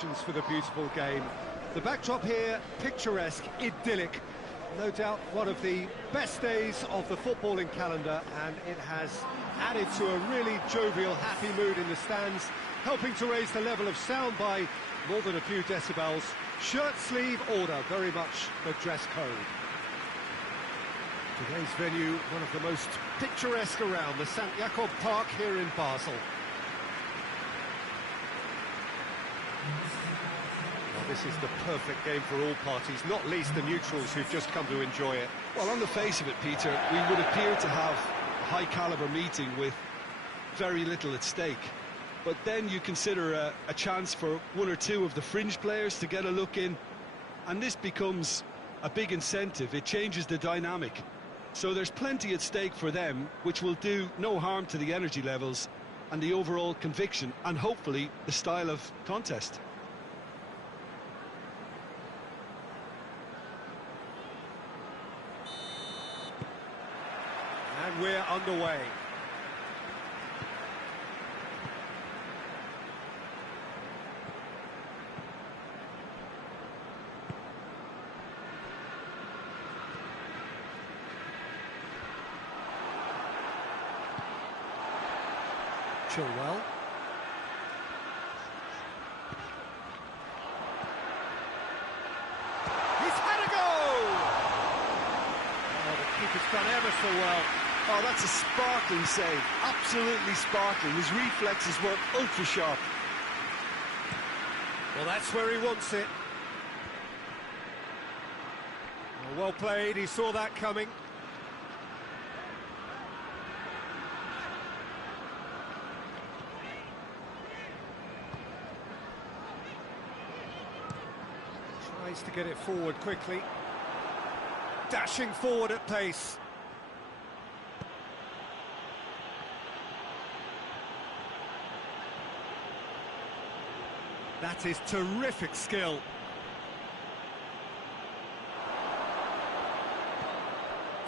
For the beautiful game. The backdrop here, picturesque, idyllic. No doubt one of the best days of the footballing calendar, and it has added to a really jovial, happy mood in the stands, helping to raise the level of sound by more than a few decibels. Shirt sleeve order, very much the dress code. Today's venue, one of the most picturesque around, the St. Jakob Park here in Basel. Well, this is the perfect game for all parties, not least the neutrals who've just come to enjoy it. Well, on the face of it, Peter, we would appear to have a high-caliber meeting with very little at stake. But then you consider a chance for one or two of the fringe players to get a look in, and this becomes a big incentive. It changes the dynamic. So there's plenty at stake for them, which will do no harm to the energy levels and the overall conviction, and hopefully the style of contest. And we're underway. Chilwell. He's had a go! Oh, the keeper's done ever so well. Oh, that's a sparkling save, absolutely sparkling. His reflexes were ultra sharp. Well, that's where he wants it. Well played, he saw that coming. Tries to get it forward quickly. Dashing forward at pace. That is terrific skill.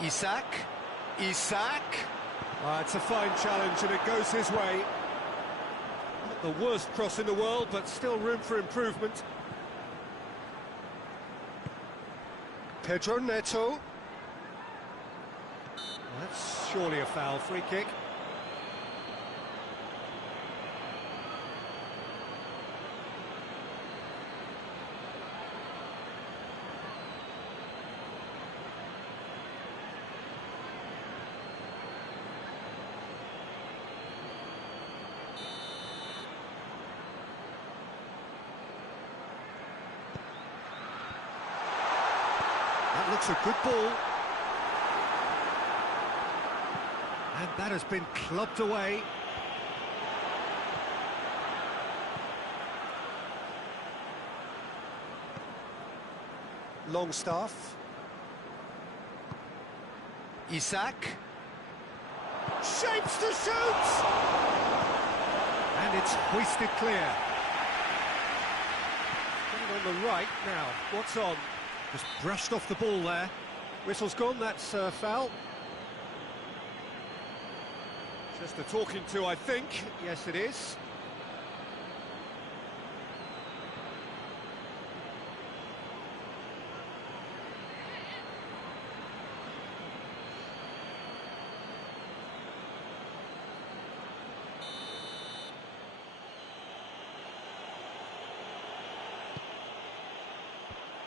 Isak. It's a fine challenge and it goes his way. Not the worst cross in the world, but still room for improvement. Pedro Neto. That's surely a foul, free kick. That looks a good ball. And that has been clubbed away. Longstaff. Isak. Shapes to shoot! And it's hoisted clear. On the right now. What's on? Just brushed off the ball there. Whistle's gone, that's foul. Just a talking to, I think. Yes, it is.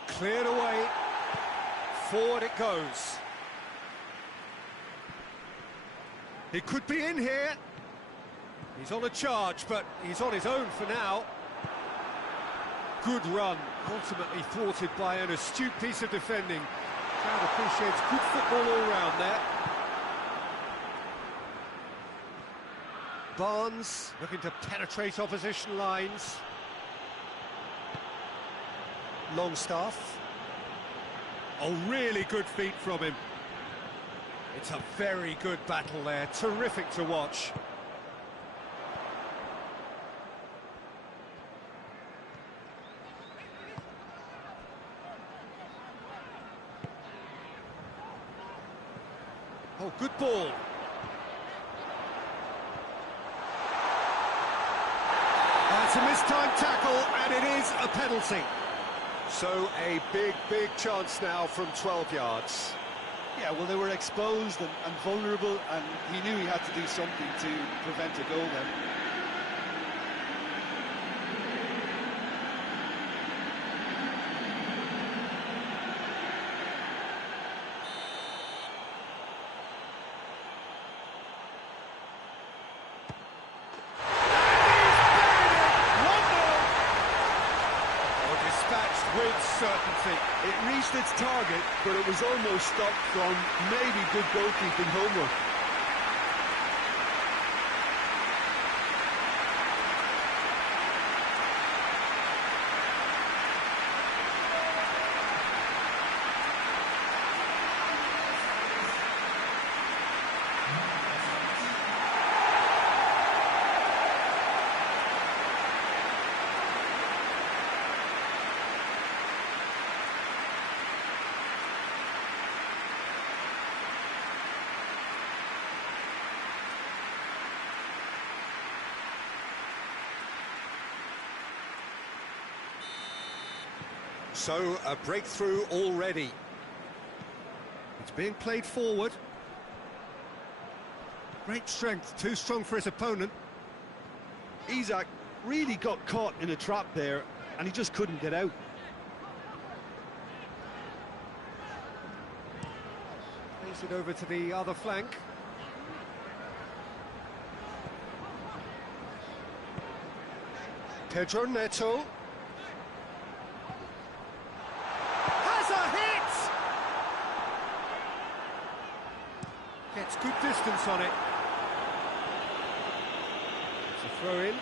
Cleared away. Forward it goes. He could be in here. He's on a charge, but he's on his own for now. Good run, ultimately thwarted by an astute piece of defending. Crowd appreciates good football all round there. Barnes looking to penetrate opposition lines. Longstaff. Oh, really good feet from him. It's a very good battle there, terrific to watch. Oh, good ball. That's It's a mistimed tackle, and it is a penalty. So a big chance now from 12 yards. Yeah, well, they were exposed and vulnerable, and he knew he had to do something to prevent a goal then. With certainty. It reached its target, but it was almost stopped from maybe good goalkeeping homework. So, a breakthrough already. It's being played forward. Great strength, too strong for his opponent. Isak really got caught in a trap there, and he just couldn't get out. Plays it over to the other flank. Pedro Neto. Gets good distance on it. It's a throw in.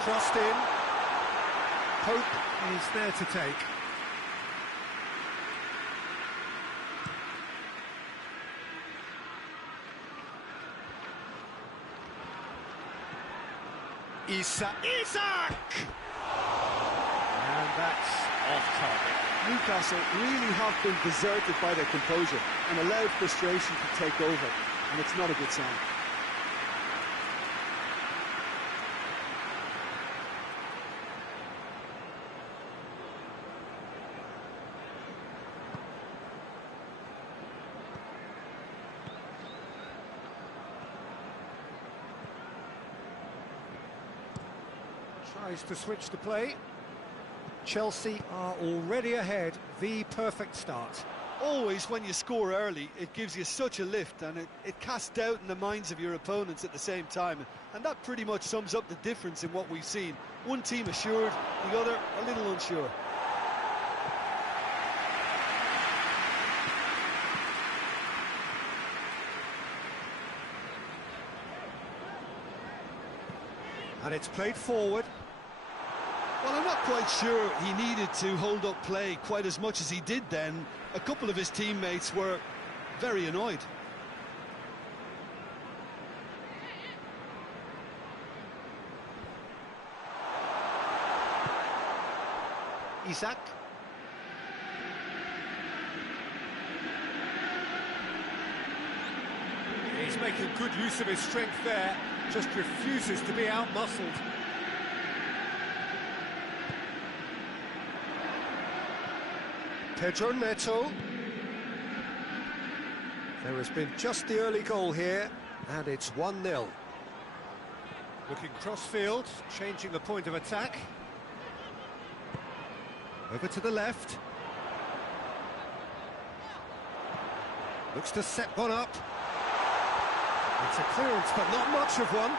Crossed in. Pope is there to take. Isak! And that's off target. Newcastle really have been deserted by their composure and allowed frustration to take over, and it's not a good sign. Tries to switch the play. Chelsea are already ahead. The perfect start. Always when you score early, it gives you such a lift, and it casts doubt in the minds of your opponents at the same time. And that pretty much sums up the difference in what we've seen. One team assured, the other a little unsure. And it's played forward. Well, I'm not quite sure he needed to hold up play quite as much as he did then. A couple of his teammates were very annoyed. Isak. He's making good use of his strength there, just refuses to be out-muscled. Pedro Neto. There has been just the early goal here, and it's 1-0. Looking cross-field, changing the point of attack. Over to the left. Looks to set one up. It's a clearance, but not much of one.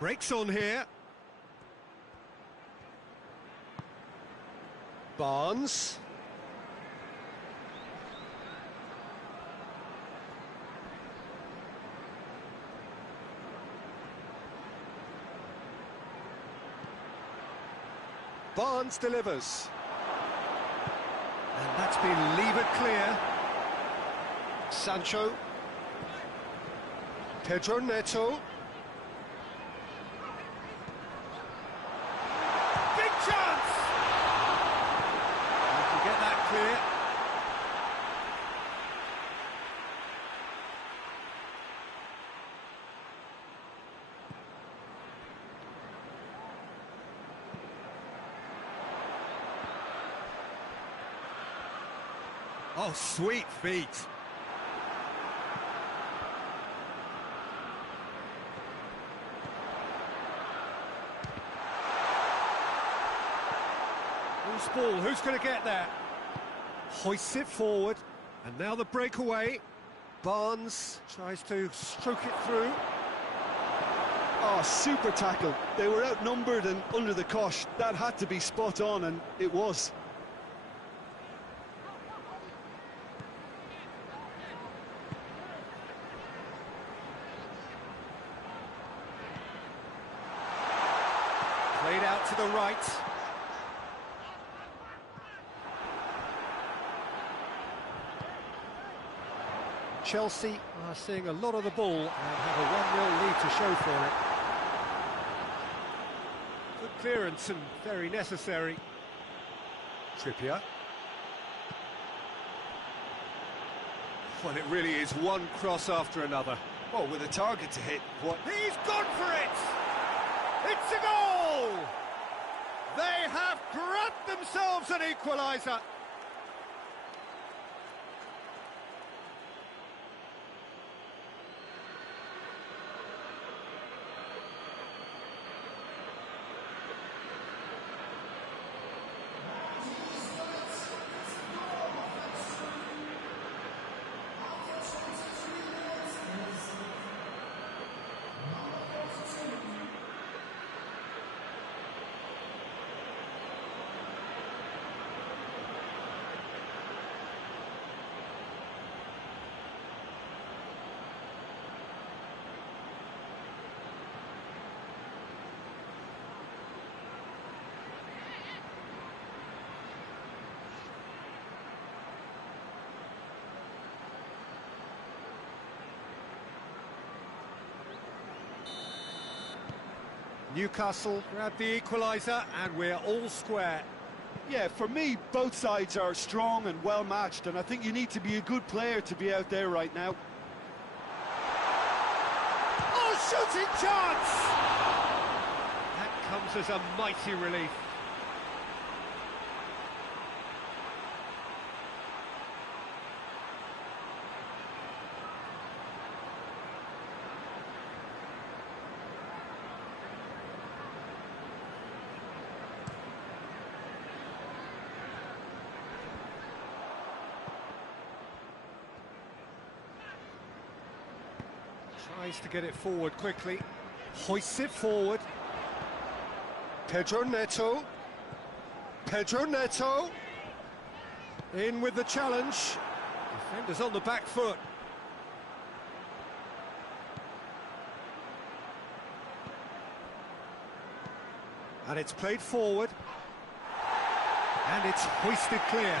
Breaks on here. Barnes. Barnes delivers. And that's been levered clear. Sancho. Pedro Neto. clear. Oh, sweet feet. Loose ball, who's going to get there? Hoists it forward, and now the breakaway. Barnes tries to stroke it through. Oh, super tackle. They were outnumbered and under the cosh. That had to be spot on, and it was. Played out to the right. Chelsea are seeing a lot of the ball and have a 1-0 lead to show for it. Good clearance and very necessary. Trippier. Well, it really is one cross after another. Well, with a target to hit, what? He's gone for it! It's a goal! They have grabbed themselves an equaliser. Newcastle grab the equaliser and we're all square. Yeah, for me, both sides are strong and well matched, and I think you need to be a good player to be out there right now. Oh, shooting chance! That comes as a mighty relief. Tries to get it forward quickly. Hoists it forward. Pedro Neto. Pedro Neto. In with the challenge. Defenders on the back foot. And it's played forward. And it's hoisted clear.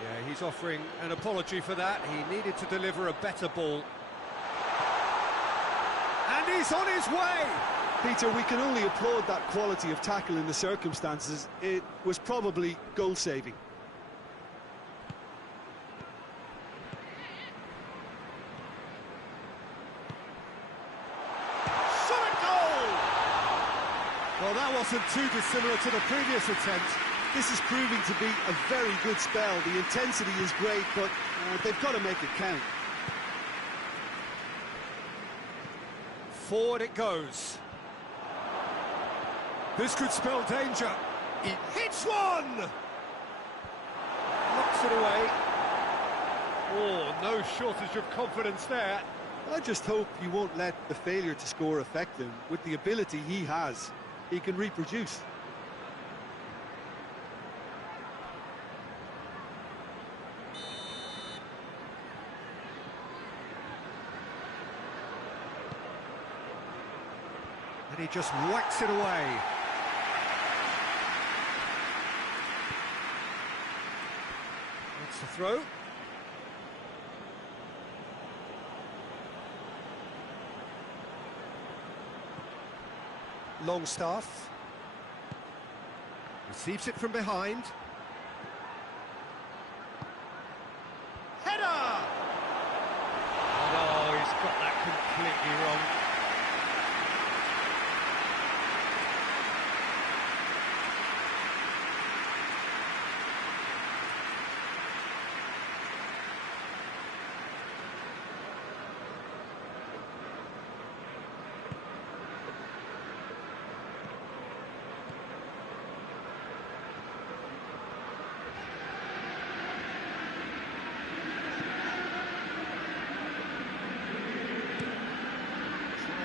Yeah, he's offering an apology for that. He needed to deliver a better ball. And he's on his way! Peter, we can only applaud that quality of tackle in the circumstances. It was probably goal-saving. Well, that wasn't too dissimilar to the previous attempt. This is proving to be a very good spell. The intensity is great, but they've got to make it count. Forward it goes. This could spell danger. It hits one! Knocks it away. Oh, no shortage of confidence there. I just hope you won't let the failure to score affect him. With the ability he has, he can reproduce. And he just whacks it away. That's the throw. Longstaff. Receives it from behind. Header! Oh, he's got that completely wrong.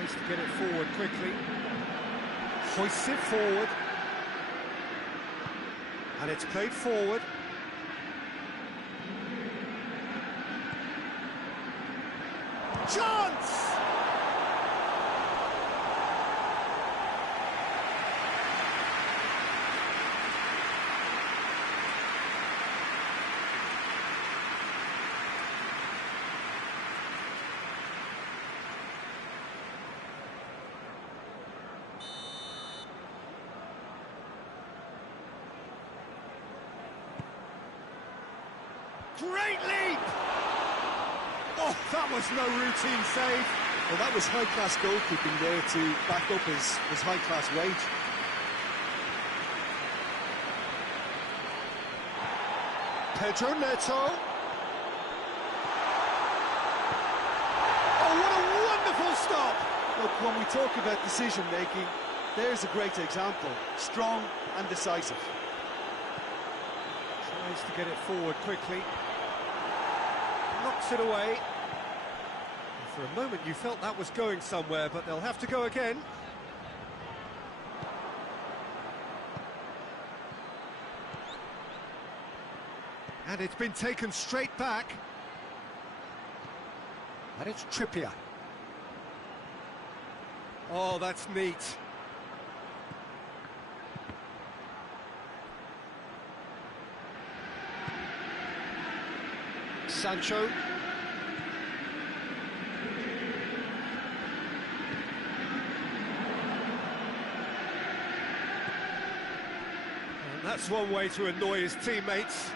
To get it forward quickly, hoists it forward, and it's played forward. Chance! Great leap! Oh, that was no routine save. Well, that was high-class goalkeeping there to back up his high-class wage. Pedro Neto. Oh, what a wonderful stop! Look, when we talk about decision-making, there's a great example. Strong and decisive. Tries to get it forward quickly. Knocks it away. And for a moment you felt that was going somewhere, but they'll have to go again. And it's been taken straight back. And it's Trippier. Oh, that's neat. Sancho. And that's one way to annoy his teammates.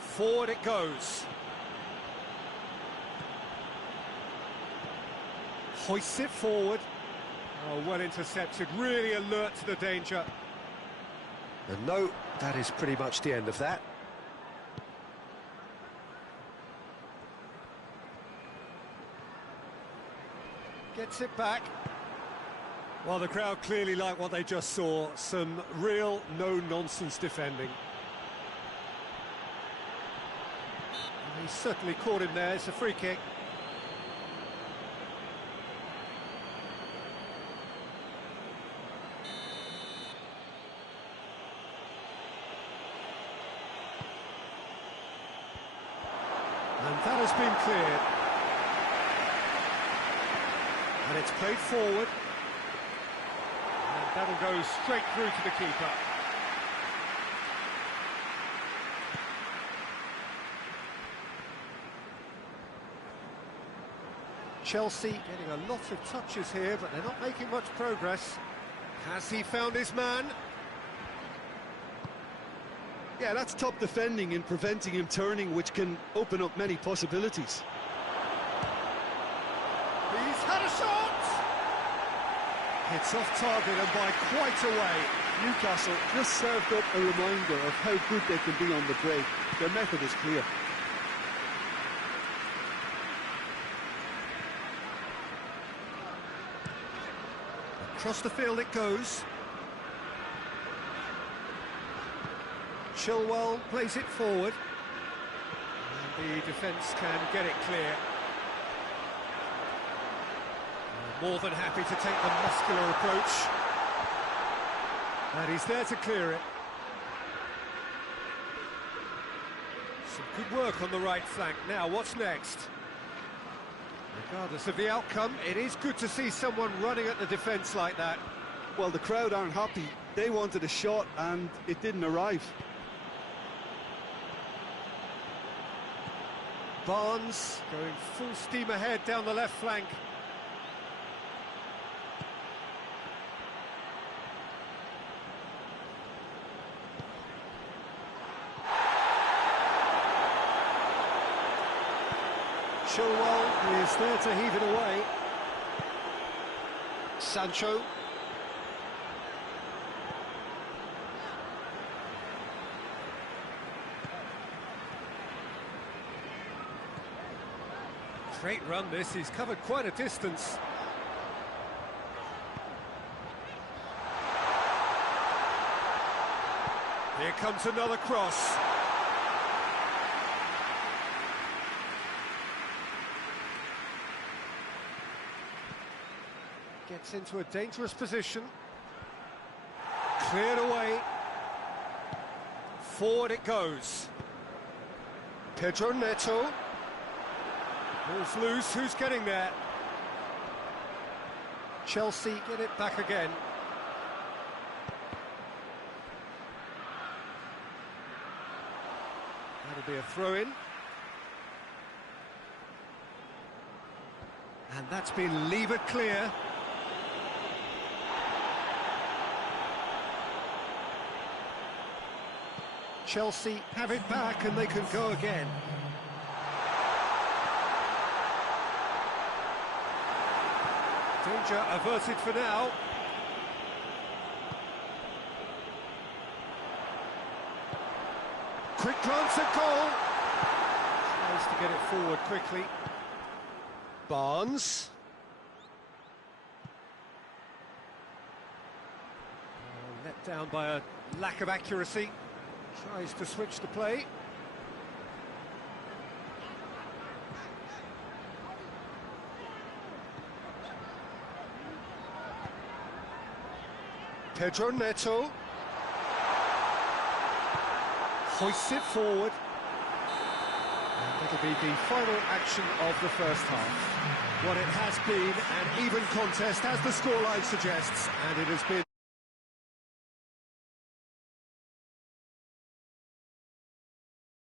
Forward it goes. Hoists it forward. Oh, well intercepted, really alert to the danger. And no, that is pretty much the end of that. Gets it back. Well, the crowd clearly like what they just saw. Some real no-nonsense defending. He's certainly caught him there. It's a free kick. And that has been cleared. And it's played forward. And that'll go straight through to the keeper. Chelsea getting a lot of touches here, but they're not making much progress. Has he found his man? Yeah, that's top defending and preventing him turning, which can open up many possibilities. He's had a shot! It's off target and by quite a way. Newcastle just served up a reminder of how good they can be on the break. Their method is clear. Across the field it goes. Chilwell plays it forward. And the defence can get it clear. More than happy to take the muscular approach. And he's there to clear it. Some good work on the right flank. Now, what's next? Regardless of the outcome, it is good to see someone running at the defence like that. Well, the crowd aren't happy, They wanted a shot and it didn't arrive. Barnes going full steam ahead down the left flank. Chilwell is there to heave it away. Sancho. Great run this, he's covered quite a distance. Here comes another cross. Gets into a dangerous position. Cleared away. Forward it goes. Pedro Neto. Ball's loose, who's getting there? Chelsea get it back again. That'll be a throw-in. And that's been levered clear. Chelsea have it back and they can go again. Danger averted for now. Quick glance at goal. Tries to get it forward quickly. Barnes. Let down by a lack of accuracy. Tries to switch the play. Pedro Neto hoists it forward. And that'll be the final action of the first half. What it has been an even contest, as the scoreline suggests, and it has been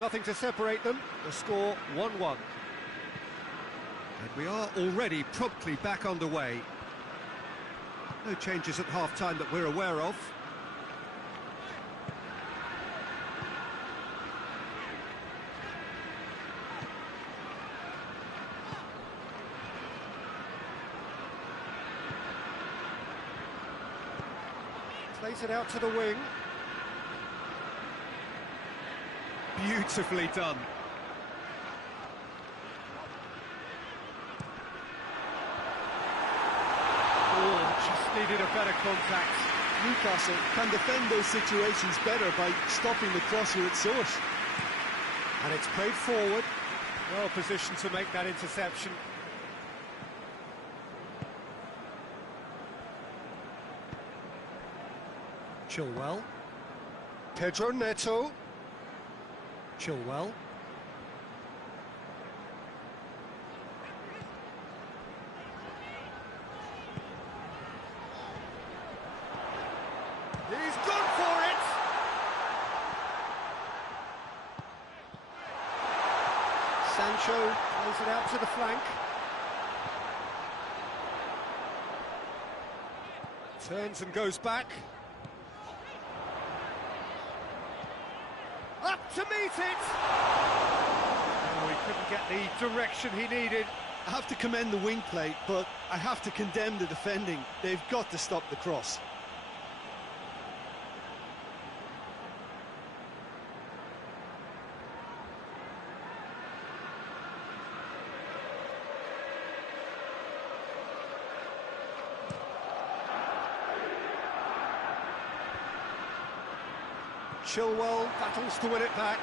nothing to separate them. The score 1-1. And we are already promptly back underway. No changes at half-time that we're aware of. Plays it out to the wing. Beautifully done. Needed a better contact. Newcastle can defend those situations better by stopping the crosser at source. And it's played forward. Well positioned to make that interception. Chilwell. Pedro Neto. Chilwell. He's gone for it! Sancho plays it out to the flank. Turns and goes back. Up to meet it! Oh, he couldn't get the direction he needed. I have to commend the wing play, but I have to condemn the defending. They've got to stop the cross. Chilwell battles to win it back.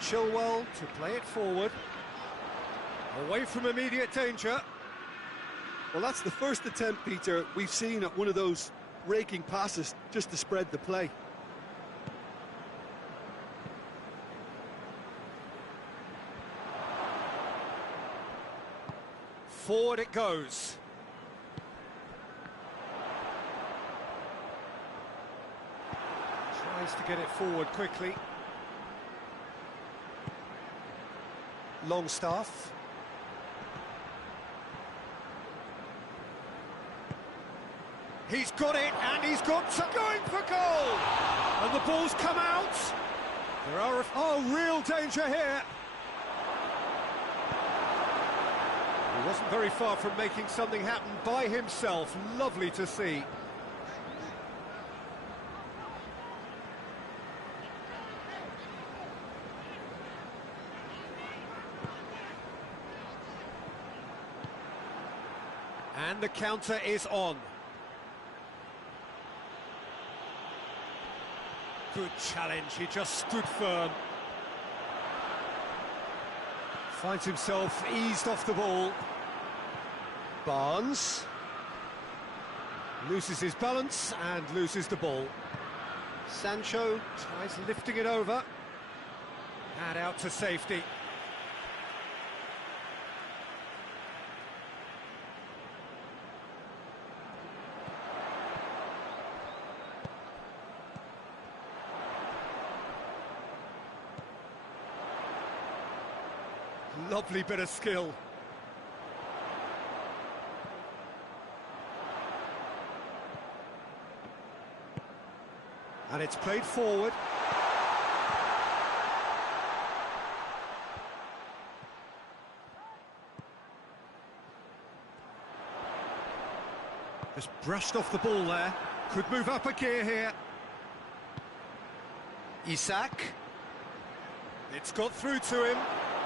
Chilwell to play it forward. Away from immediate danger. Well, that's the first attempt, Peter, we've seen at one of those raking passes just to spread the play. Forward it goes. Tries to get it forward quickly. Longstaff. He's got it, and he's got to going for goal! And the ball's come out. There are real danger here. He wasn't very far from making something happen by himself. Lovely to see. And the counter is on. Good challenge, he just stood firm. Finds himself eased off the ball. Barnes loses his balance and loses the ball. Sancho tries lifting it over. And out to safety. Lovely bit of skill. And it's played forward. Just brushed off the ball there. Could move up a gear here. Isak. It's got through to him.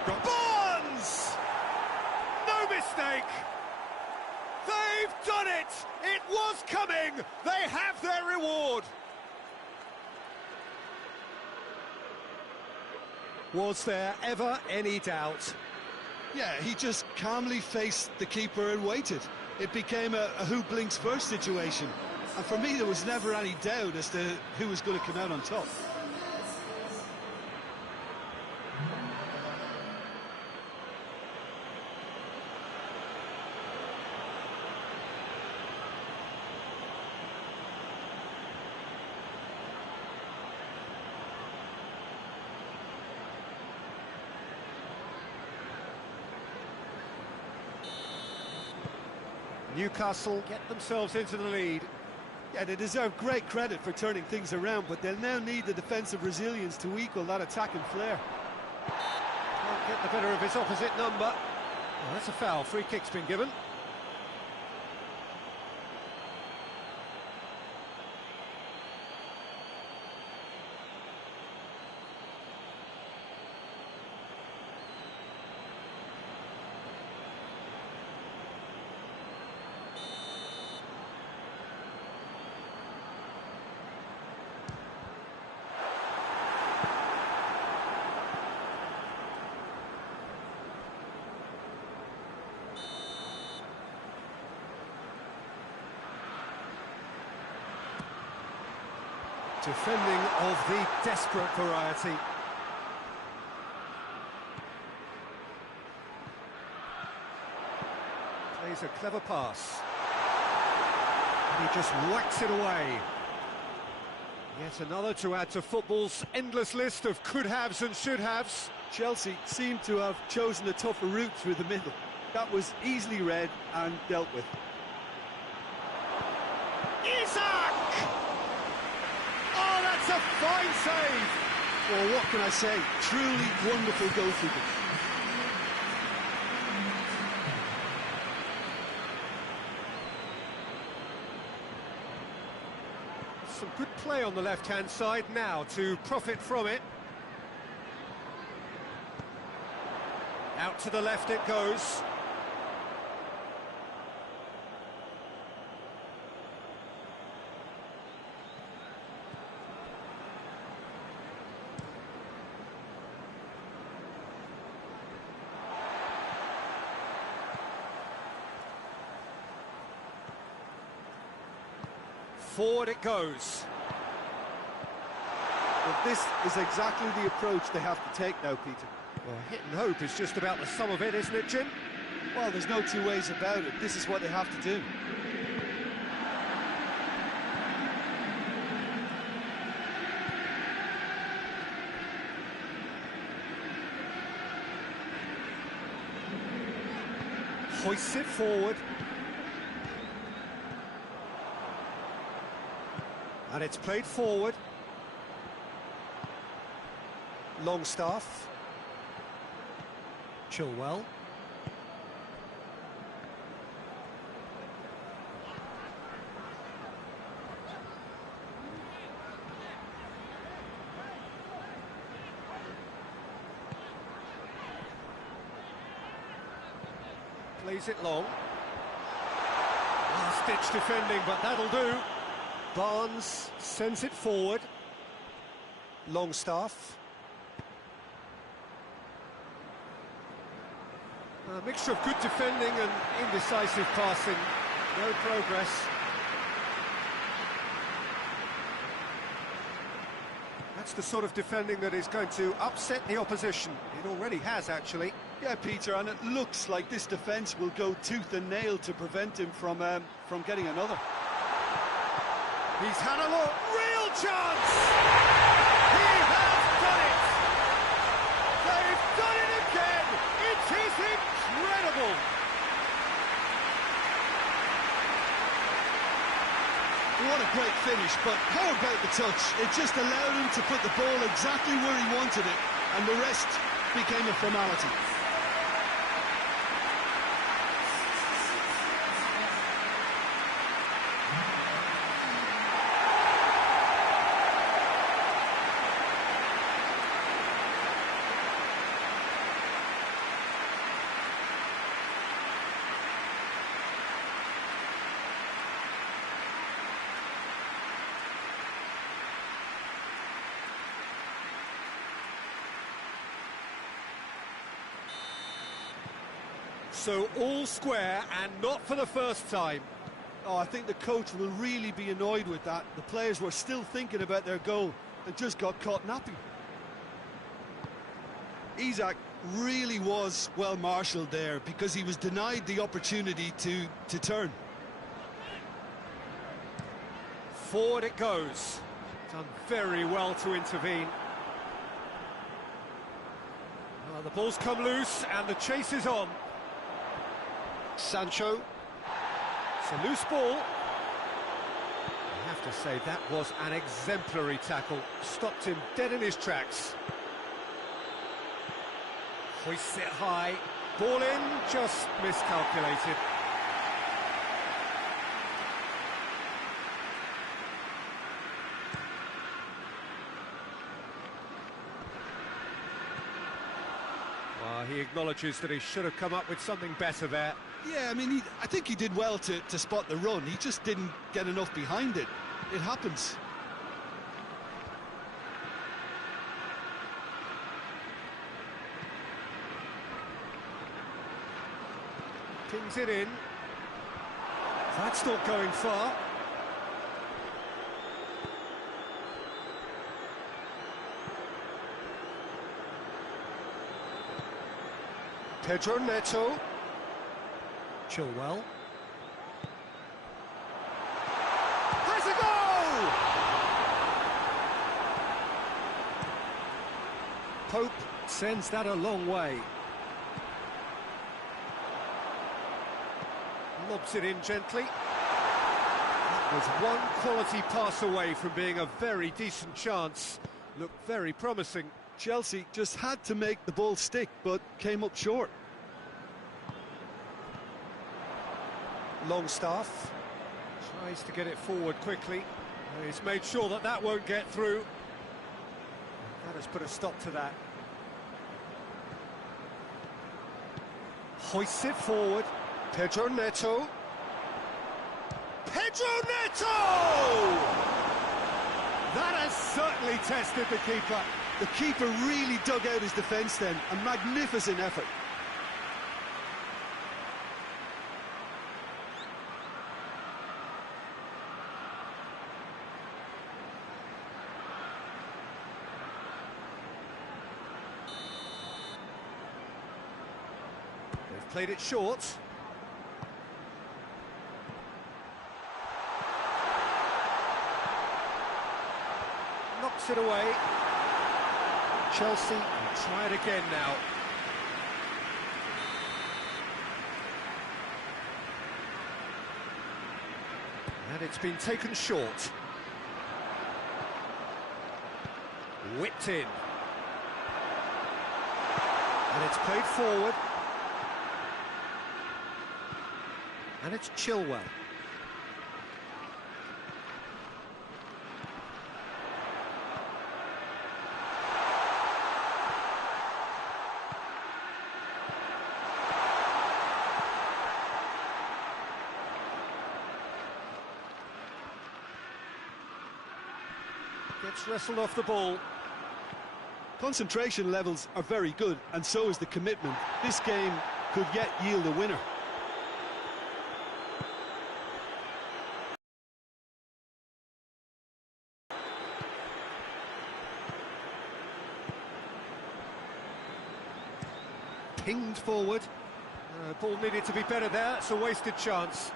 Got Barnes! No mistake! They've done it! It was coming! They have their reward! Was there ever any doubt? Yeah, he just calmly faced the keeper and waited. It became a who blinks first situation. And for me, there was never any doubt as to who was going to come out on top. Newcastle get themselves into the lead. Yeah, they deserve great credit for turning things around, but they'll now need the defensive resilience to equal that attacking flair. Can't get the better of his opposite number. Well, that's a foul. Free kick's been given. Defending of the desperate variety. Plays a clever pass. And he just whacks it away. Yet another to add to football's endless list of could-haves and should-haves. Chelsea seem to have chosen a tougher route through the middle. That was easily read and dealt with. Isak! Oh, that's a fine save! Well, what can I say? Truly wonderful goalkeeping. Some good play on the left-hand side now to profit from it. Out to the left it goes. Forward it goes. Well, this is exactly the approach they have to take now, Peter. Well, hit and hope is just about the sum of it, isn't it, Jim? Well, there's no two ways about it. This is what they have to do. Hoists it forward. And it's played forward. Longstaff. Chilwell. Plays it long. Last-ditch defending, but that'll do. Barnes sends it forward. Longstaff. A mixture of good defending and indecisive passing. No progress. That's the sort of defending that is going to upset the opposition. It already has, actually. Yeah, Peter, and it looks like this defence will go tooth and nail to prevent him from getting another. He's had a look. Real chance! He has done it! They've done it again! It is incredible! What a great finish, but how about the touch? It just allowed him to put the ball exactly where he wanted it, and the rest became a formality. So all square, and not for the first time. Oh, I think the coach will really be annoyed with that. The players were still thinking about their goal and just got caught napping. Isak really was well marshalled there because he was denied the opportunity to turn. Forward it goes. Done very well to intervene. The ball's come loose and the chase is on. Sancho. It's a loose ball. I have to say that was an exemplary tackle. Stopped him dead in his tracks. Hoists it high. Ball in, just miscalculated. He acknowledges that he should have come up with something better there. Yeah, I mean, I think he did well to spot the run. He just didn't get enough behind it. It happens. Pings it in. That's not going far. Pedro Neto. Chilwell. Has a goal! Pope sends that a long way. Lobs it in gently. That was one quality pass away from being a very decent chance. Looked very promising. Chelsea just had to make the ball stick, but came up short. Longstaff tries to get it forward quickly. He's made sure that that won't get through. That has put a stop to that. Hoists it forward. Pedro Neto. Pedro Neto! That has certainly tested the keeper. The keeper really dug out his defence then. A magnificent effort. Played it short. Knocks it away. Chelsea try it again now. And it's been taken short. Whipped in. And it's played forward. And it's Chilwell. Gets wrestled off the ball. Concentration levels are very good, and so is the commitment. This game could yet yield a winner. Pinged forward. Ball needed to be better there. It's a wasted chance.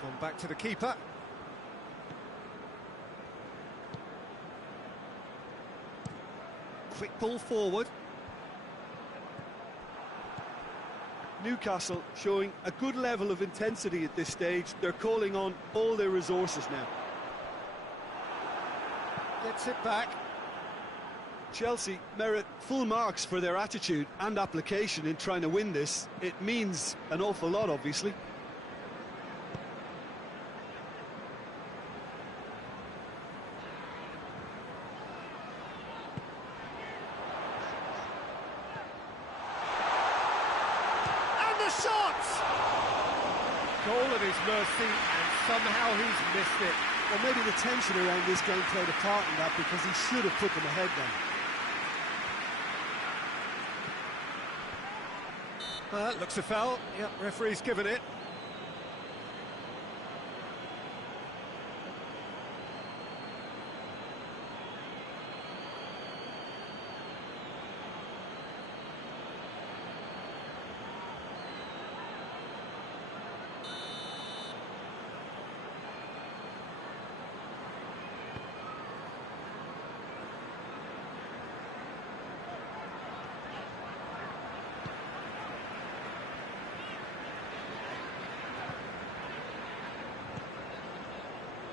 Gone back to the keeper. Quick ball forward. Newcastle showing a good level of intensity at this stage. They're calling on all their resources now. Gets it back. Chelsea merit full marks for their attitude and application in trying to win this. It means an awful lot, obviously. Shot! Goal at his mercy, and somehow he's missed it. Well, maybe the tension around this game played a part in that, because he should have put them ahead then. Looks a foul. Yep, referee's given it.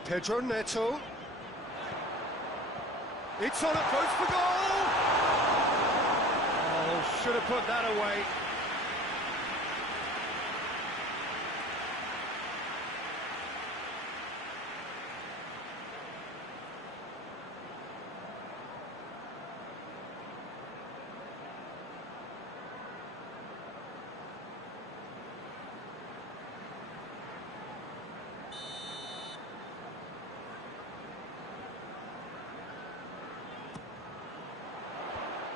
Pedro Neto. It's on approach for goal! Oh, should have put that away.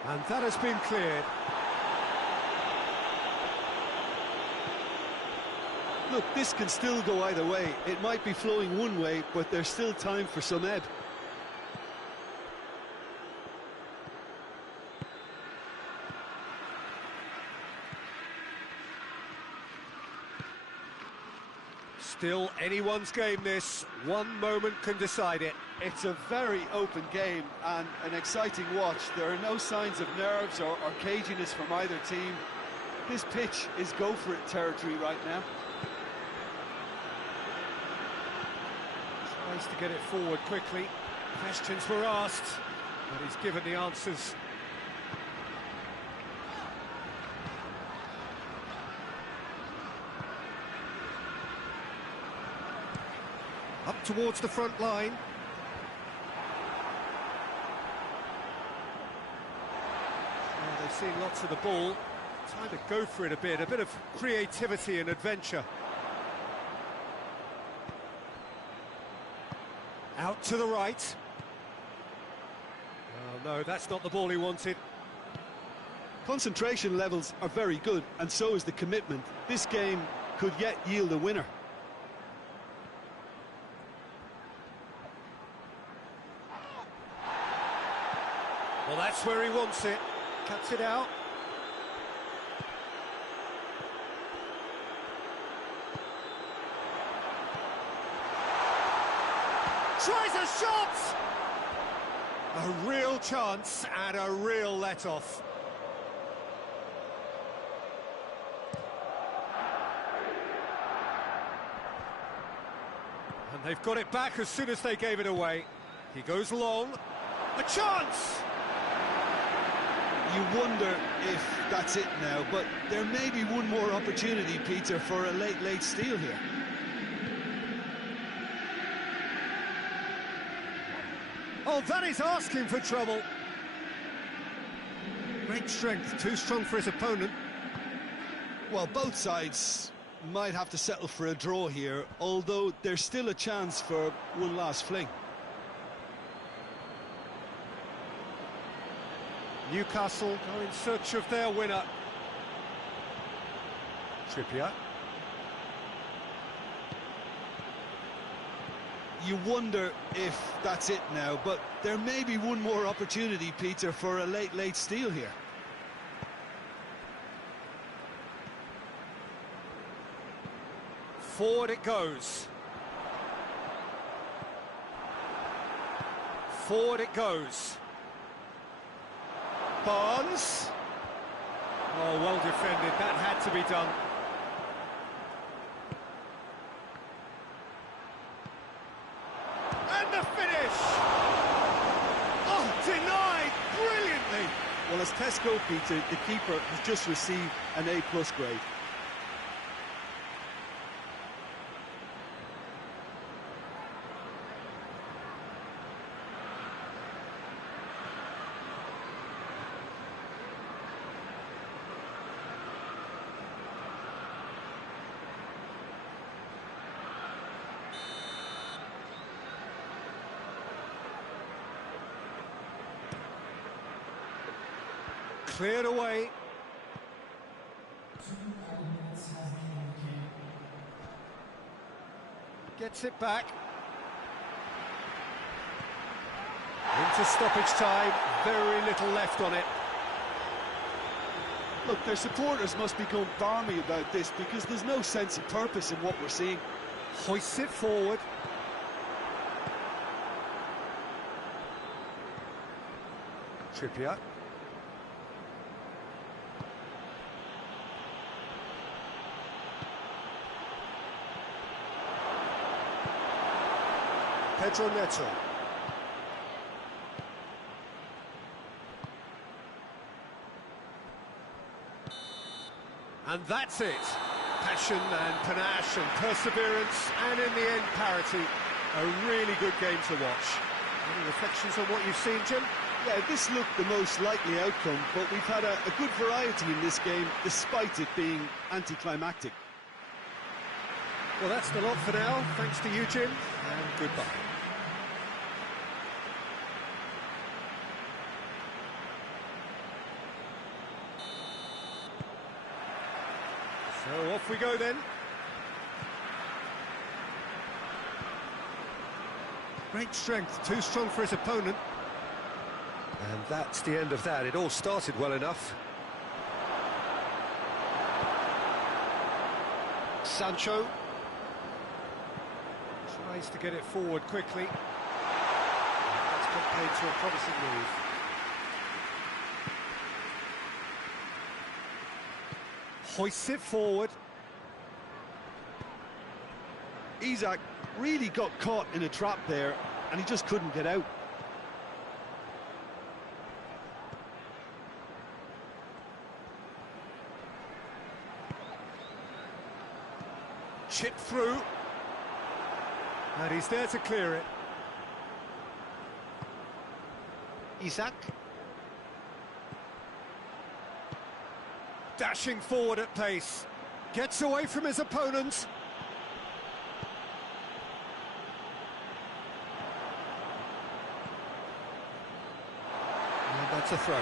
And that has been cleared. Look, this can still go either way. It might be flowing one way, but there's still time for some ebb. Still anyone's game, this. One moment can decide it. It's a very open game and an exciting watch. There are no signs of nerves or caginess from either team. This pitch is go-for-it territory right now. Tries to get it forward quickly. Questions were asked, but he's given the answers. Up towards the front line. Oh, they've seen lots of the ball. Time to go for it a bit of creativity and adventure. Out to the right. Oh no, that's not the ball he wanted. Concentration levels are very good, and so is the commitment. This game could yet yield a winner. Well, that's where he wants it. Cuts it out. Tries a shot! A real chance and a real let-off. And they've got it back as soon as they gave it away. He goes long. A chance! You wonder if that's it now, but there may be one more opportunity, Peter, for a late steal here. Oh, that is asking for trouble. Great strength, too strong for his opponent. Well, both sides might have to settle for a draw here, although there's still a chance for one last fling. Newcastle go in search of their winner. Trippier. You wonder if that's it now, but there may be one more opportunity, Peter, for a late steal here. Forward it goes. Forward it goes. Barnes. Oh, well defended. That had to be done. And the finish! Oh, denied brilliantly! Well, as tests go, Peter, the keeper has just received an A+ grade. Cleared away. Gets it back. Into stoppage time, very little left on it. Look, their supporters must be going balmy about this because there's no sense of purpose in what we're seeing. Hoists it forward. Trippier. Pedro Neto. And that's it. Passion and panache and perseverance, and in the end, parity. A really good game to watch. Any reflections on what you've seen, Jim? Yeah, this looked the most likely outcome, but we've had a good variety in this game, despite it being anticlimactic. Well, that's the lot for now. Thanks to you, Jim, and goodbye. So off we go then. Great strength, too strong for his opponent. And that's the end of that. It all started well enough. Sancho tries to get it forward quickly. That's got paid to a promising move. Hoists it forward. Isak really got caught in a trap there, and he just couldn't get out. Chip through. And he's there to clear it. Isak. Dashing forward at pace. Gets away from his opponent. And that's a throw.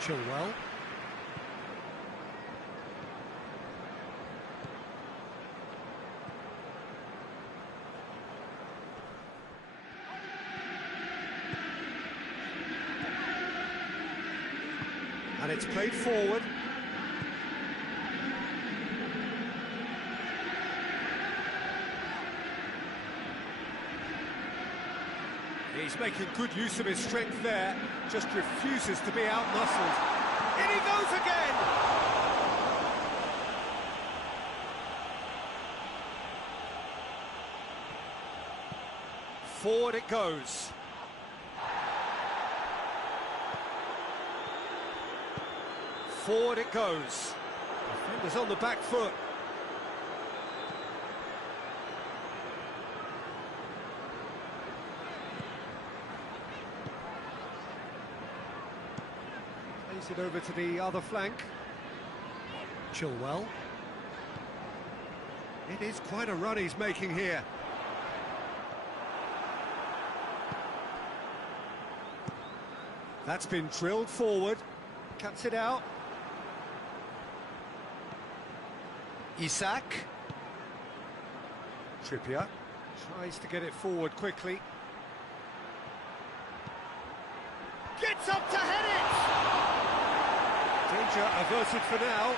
Chilwell. And it's played forward. He's making good use of his strength there, just refuses to be out-muscled. In he goes again! Forward it goes. Forward it goes. Defender's on the back foot. Plays it over to the other flank. Chilwell. It is quite a run he's making here. That's been drilled forward. Cuts it out. Isak. Trippier tries to get it forward quickly. Gets up to head it! Danger averted for now.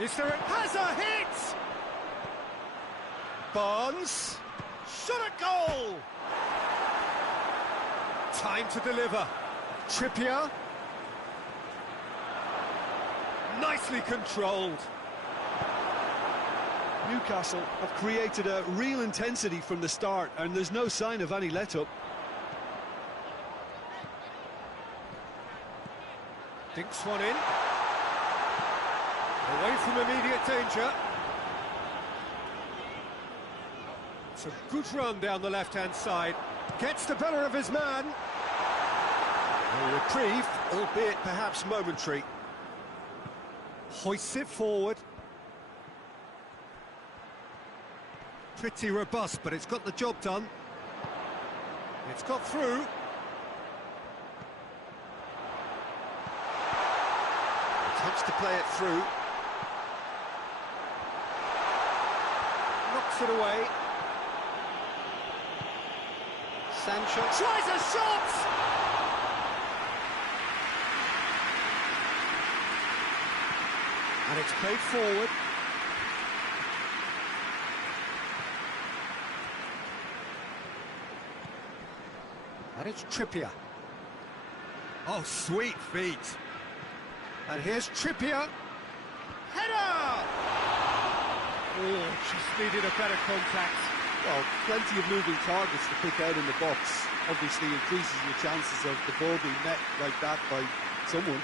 Is there a... has a hit! Barnes. Shot a goal! Time to deliver. Trippier. Nicely controlled. Newcastle have created a real intensity from the start, and there's no sign of any let-up. Dinks one in. Away from immediate danger. It's a good run down the left-hand side. Gets the better of his man. A reprieve, albeit perhaps momentary. Hoists it forward. Pretty robust, but it's got the job done. It's got through. Attempts to play it through. Knocks it away. Sancho tries a shot! And it's played forward. And it's Trippier. Oh, sweet feet. And here's Trippier. Header! Oh, just needed a better contact. Well, plenty of moving targets to pick out in the box. Obviously increases your chances of the ball being met like that by someone.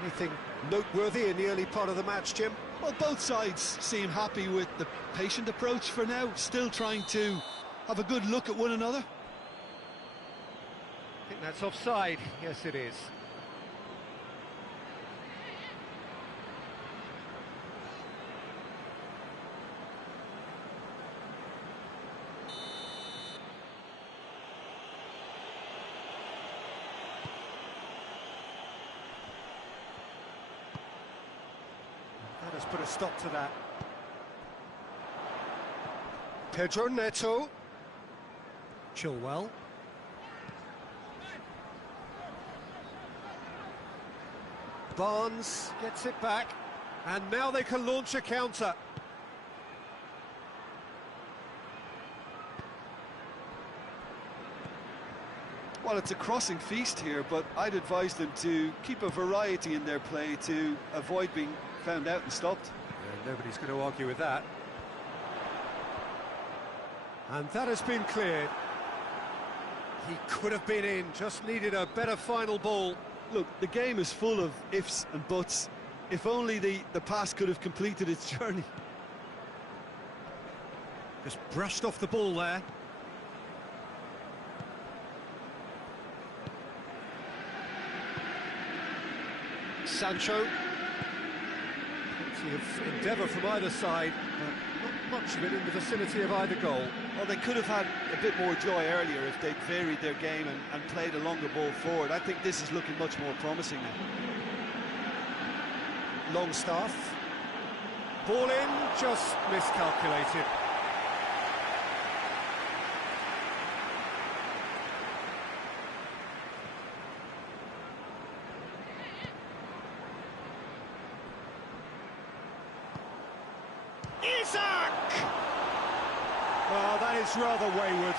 Anything noteworthy in the early part of the match, Jim? Well, both sides seem happy with the patient approach for now, still trying to have a good look at one another. I think that's offside. Yes, it is. That has put a stop to that. Pedro Neto. Chilwell. Barnes gets it back, and now they can launch a counter. Well, it's a crossing feast here, but I'd advise them to keep a variety in their play to avoid being found out and stopped. Yeah, nobody's going to argue with that. And that has been cleared. He could have been in, just needed a better final ball. Look, the game is full of ifs and buts. If only the pass could have completed its journey. Just brushed off the ball there. Sancho. Plenty of endeavour from either side. Not much of it in the vicinity of either goal. Well, they could have had a bit more joy earlier if they'd varied their game and played a longer ball forward. I think this is looking much more promising now. Longstaff. Ball in, just miscalculated. Isak! Well, that is rather wayward.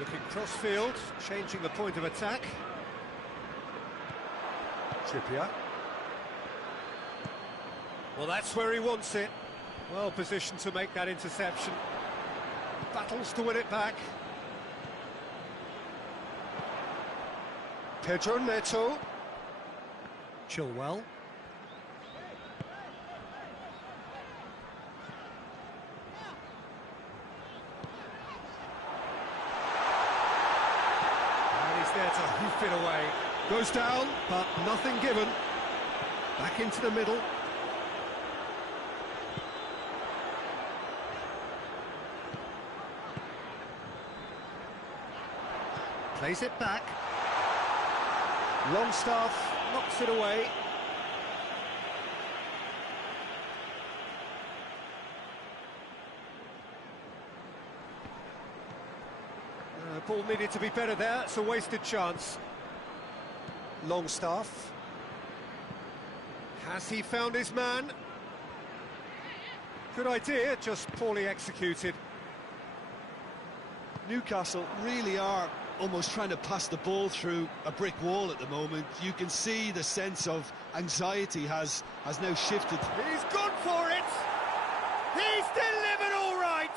Looking cross-field, changing the point of attack. Trippier. Well, that's where he wants it. Well positioned to make that interception. Battles to win it back. Pedro Neto. Chilwell. There to hoof it away. Goes down, but nothing given. Back into the middle. Plays it back. Longstaff knocks it away. Ball needed to be better there, it's a wasted chance. Longstaff. Has he found his man? Good idea, just poorly executed. Newcastle really are almost trying to pass the ball through a brick wall at the moment. You can see the sense of anxiety has now shifted. He's gone for it! He's delivered all right!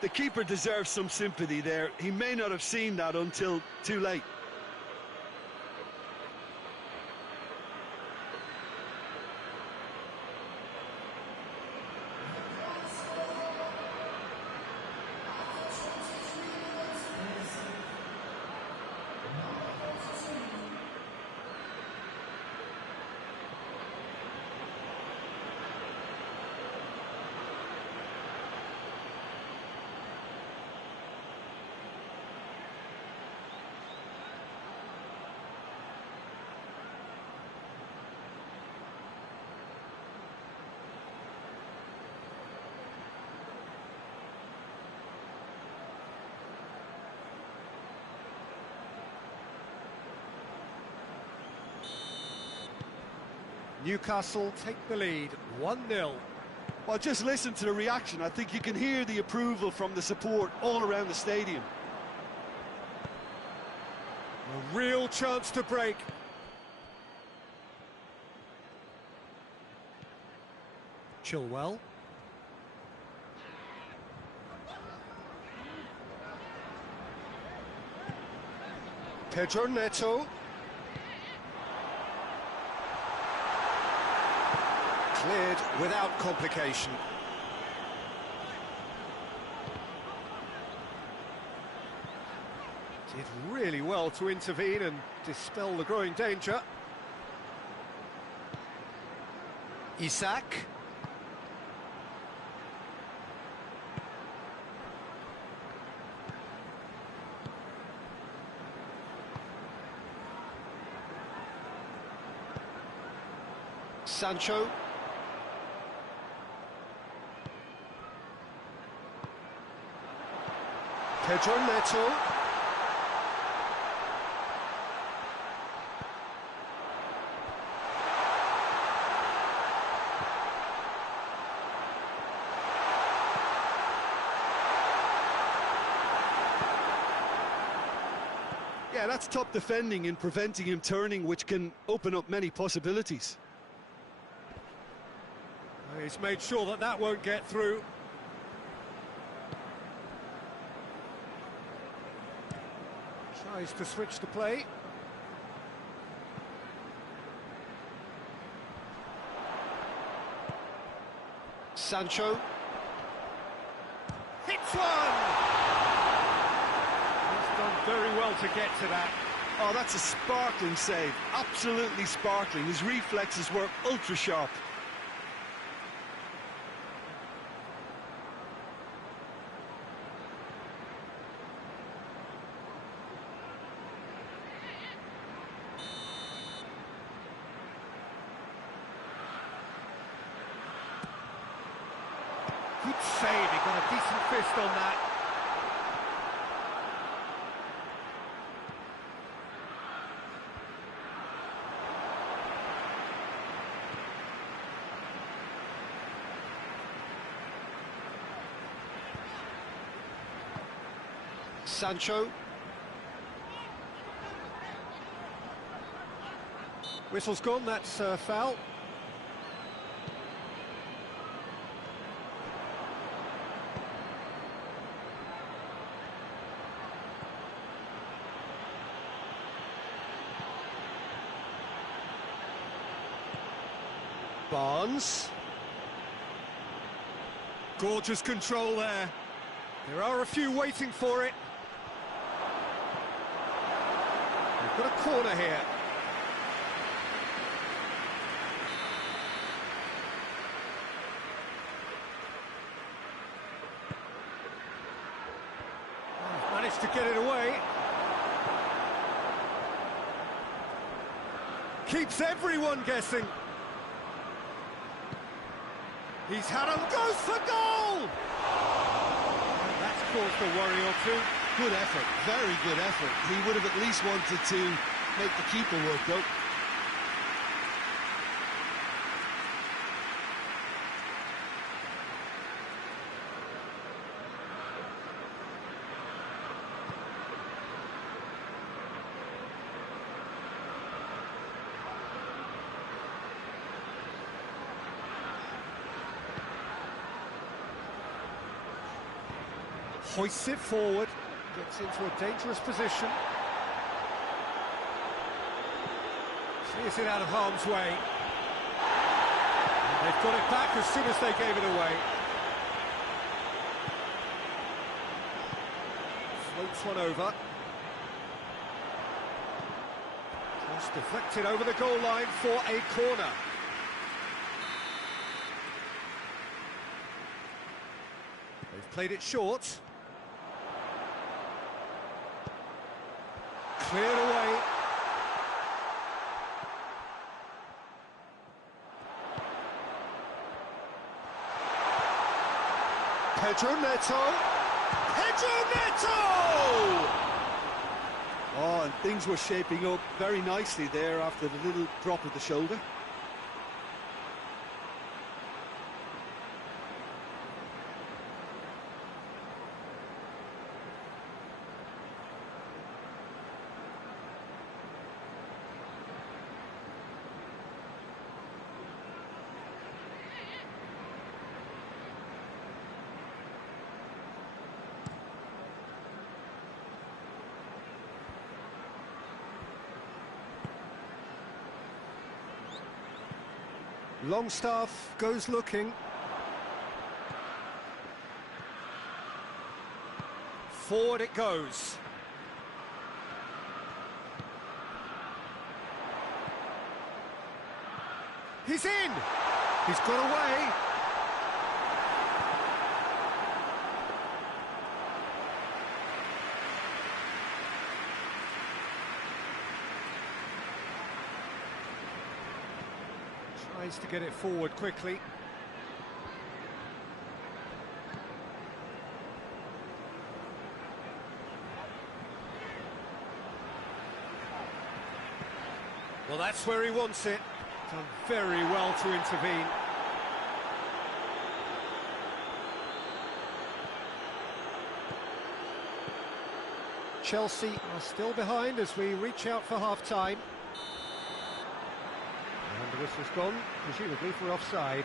The keeper deserves some sympathy there. He may not have seen that until too late. Newcastle take the lead, 1-0. Well, just listen to the reaction. I think you can hear the approval from the support all around the stadium. A real chance to break. Chilwell. Pedro Neto. Cleared without complication. Did really well to intervene and dispel the growing danger. Isak. Sancho. Pedro Neto. Yeah, that's top defending and preventing him turning, which can open up many possibilities. He's made sure that that won't get through. Tries to switch the play. Sancho. Hits one! He's done very well to get to that. Oh, that's a sparkling save. Absolutely sparkling. His reflexes were ultra sharp. Good save, he got a decent fist on that. Sancho. Whistle's gone, that's a foul. Barnes. Gorgeous control there. There are a few waiting for it. We've got a corner here. Managed to get it away. Keeps everyone guessing. He's had him, goes for goal! And that's caused a worry or two. Good effort, very good effort. He would have at least wanted to make the keeper work, though. Hoists it forward, gets into a dangerous position. Clears it out of harm's way. And they've got it back as soon as they gave it away. Floats one over. Cross deflected over the goal line for a corner. They've played it short. Cleared away. Pedro Neto. Pedro Neto! Oh, and things were shaping up very nicely there after the little drop of the shoulder. Longstaff goes looking. Forward it goes. He's in! He's got away. Tries to get it forward quickly. Well, that's where he wants it. Done very well to intervene. Chelsea are still behind as we reach out for half-time. And the whistle's gone, presumably for offside.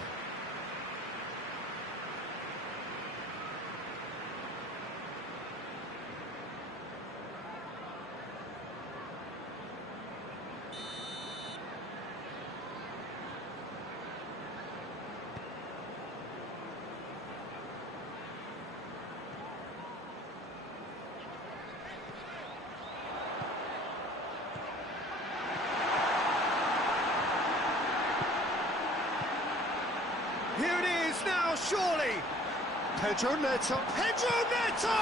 Pedro Neto! Pedro Neto!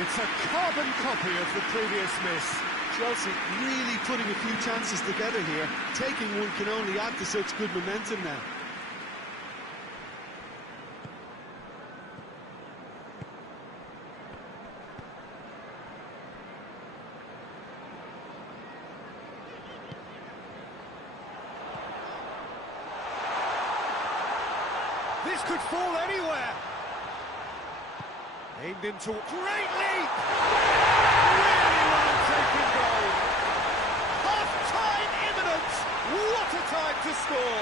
It's a carbon copy of the previous miss. Chelsea really putting a few chances together here. Taking one can only add to such good momentum now. This could fall anywhere. Aimed into great leap. Really well taken goal. Half-time imminent. What a time to score.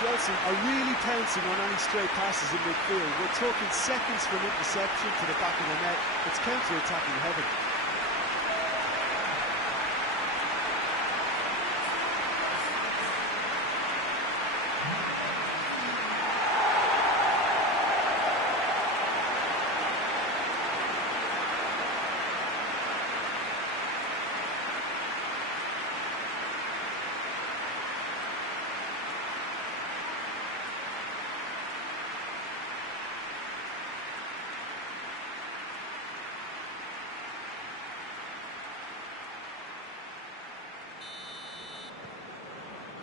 Chelsea are really pouncing on any stray passes in midfield. We're talking seconds from interception to the back of the net. It's counter-attacking heaven.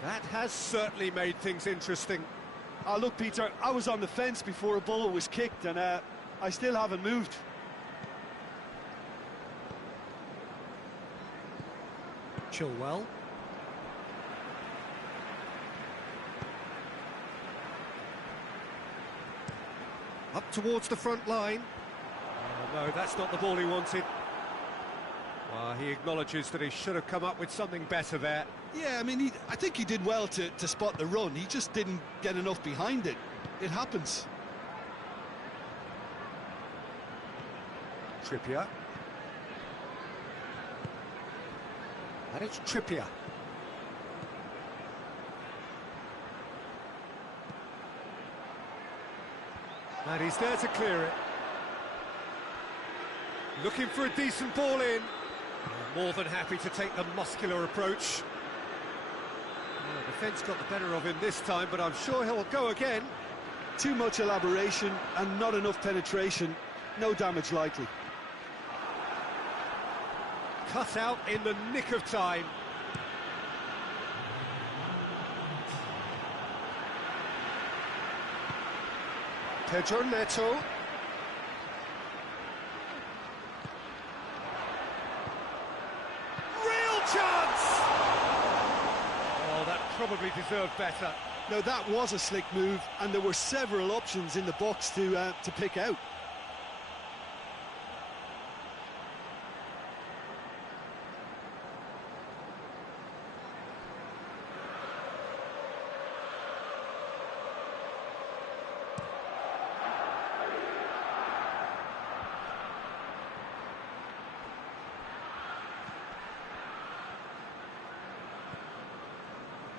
That has certainly made things interesting. Oh, look, Peter, I was on the fence before a ball was kicked, and I still haven't moved. Chilwell. Up towards the front line. Oh, no, that's not the ball he wanted. He acknowledges that he should have come up with something better there. Yeah, I mean, I think he did well to spot the run. He just didn't get enough behind it. It happens. Trippier. And it's Trippier. And he's there to clear it. Looking for a decent ball in. More than happy to take the muscular approach. Well, the defence got the better of him this time, but I'm sure he'll go again. Too much elaboration and not enough penetration. No damage likely. Cut out in the nick of time. Pedro Neto. Chance! Oh, that probably deserved better. No, that was a slick move, and there were several options in the box to pick out.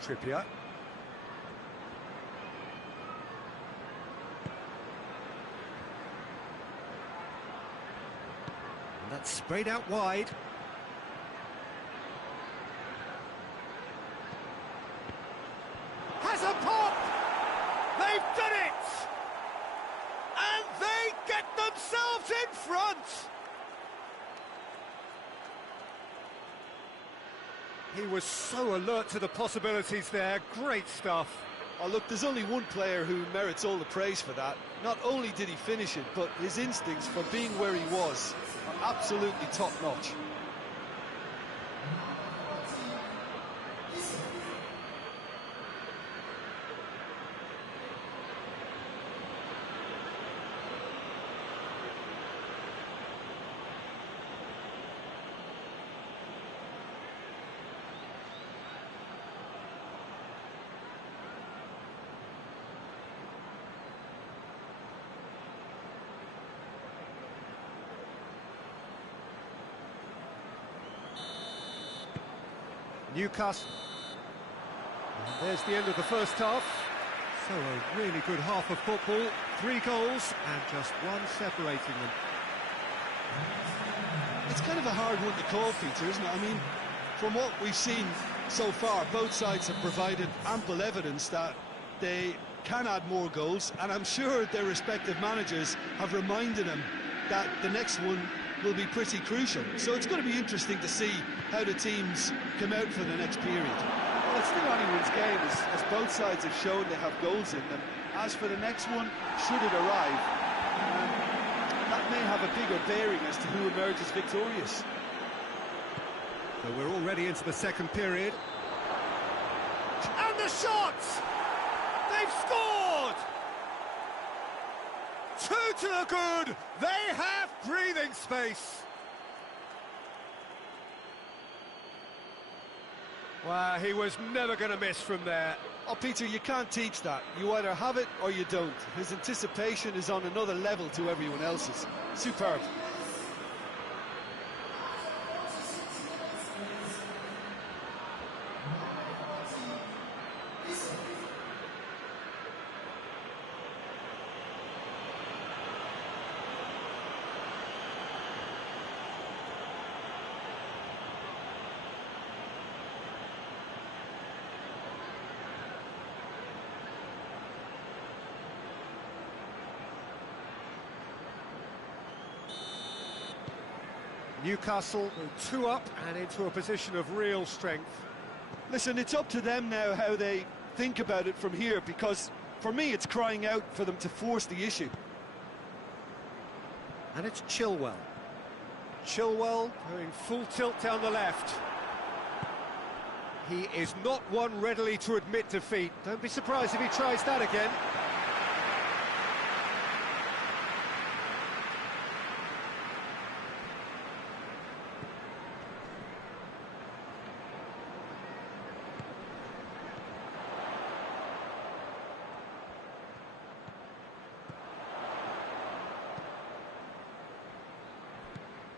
Trippier. And that's sprayed out wide. Has a pop! They've done it! And they get themselves in front! He was so alert to the possibilities there. Great stuff. Oh, look, there's only one player who merits all the praise for that. Not only did he finish it, but his instincts for being where he was are absolutely top-notch. Newcastle. And there's the end of the first half. So a really good half of football. 3 goals and just one separating them. It's kind of a hard one to call, Peter, isn't it? I mean, from what we've seen, So far, both sides have provided ample evidence that they can add more goals, and I'm sure their respective managers have reminded them that the next one will be pretty crucial. So it's going to be interesting to see how the teams come out for the next period. Well, it's still anyone's game, as both sides have shown they have goals in them. As for the next one, should it arrive, that may have a bigger bearing as to who emerges victorious. So we're already into the second period. And the shot! They've scored! 2 to the good! They have breathing space! Well, he was never going to miss from there. Oh, Peter, you can't teach that. You either have it or you don't. His anticipation is on another level to everyone else's. Superb. Newcastle 2 up and into a position of real strength. Listen, it's up to them now how they think about it from here, because for me it's crying out for them to force the issue. And it's Chilwell. Chilwell going full tilt down the left. He is not one readily to admit defeat. Don't be surprised if he tries that again.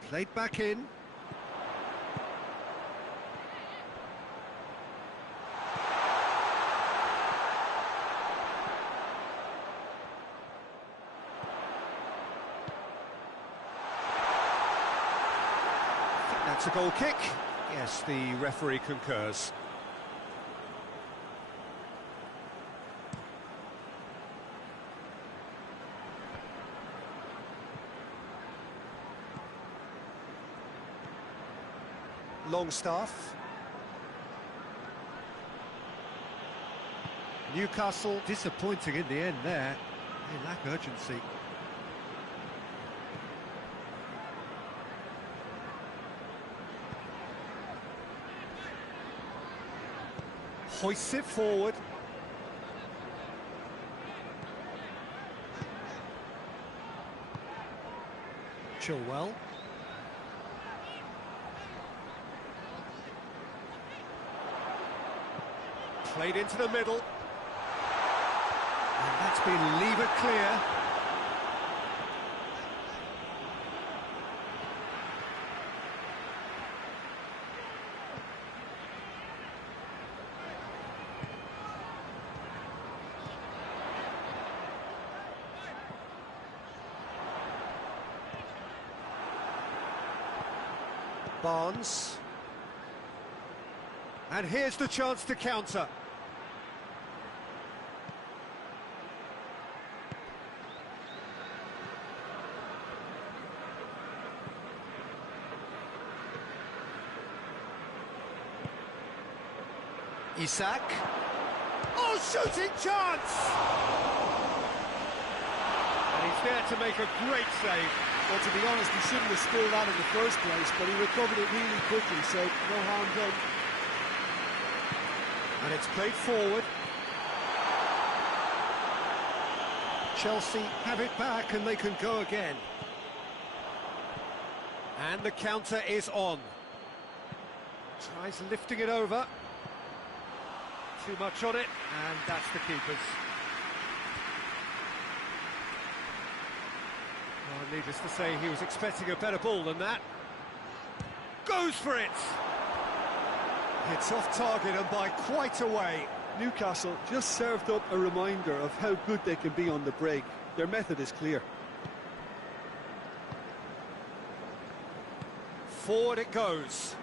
Played back in. I think that's a goal kick. Yes, the referee concurs. Longstaff. Newcastle disappointing in the end there. They lack urgency. Hoists it forward. Chilwell. Played into the middle. And that's been levered clear. Barnes. And here's the chance to counter. Isak. Oh, shooting chance! And he's there to make a great save. Well, to be honest, he shouldn't have spilled that in the first place, but he recovered it really quickly, so no harm done. And it's played forward. Chelsea have it back and they can go again. And the counter is on. Tries lifting it over. Too much on it, and that's the keeper's. Well, needless to say, he was expecting a better ball than that. Goes for it! It's off target and by quite a way. Newcastle just served up a reminder of how good they can be on the break. Their method is clear. Forward it goes.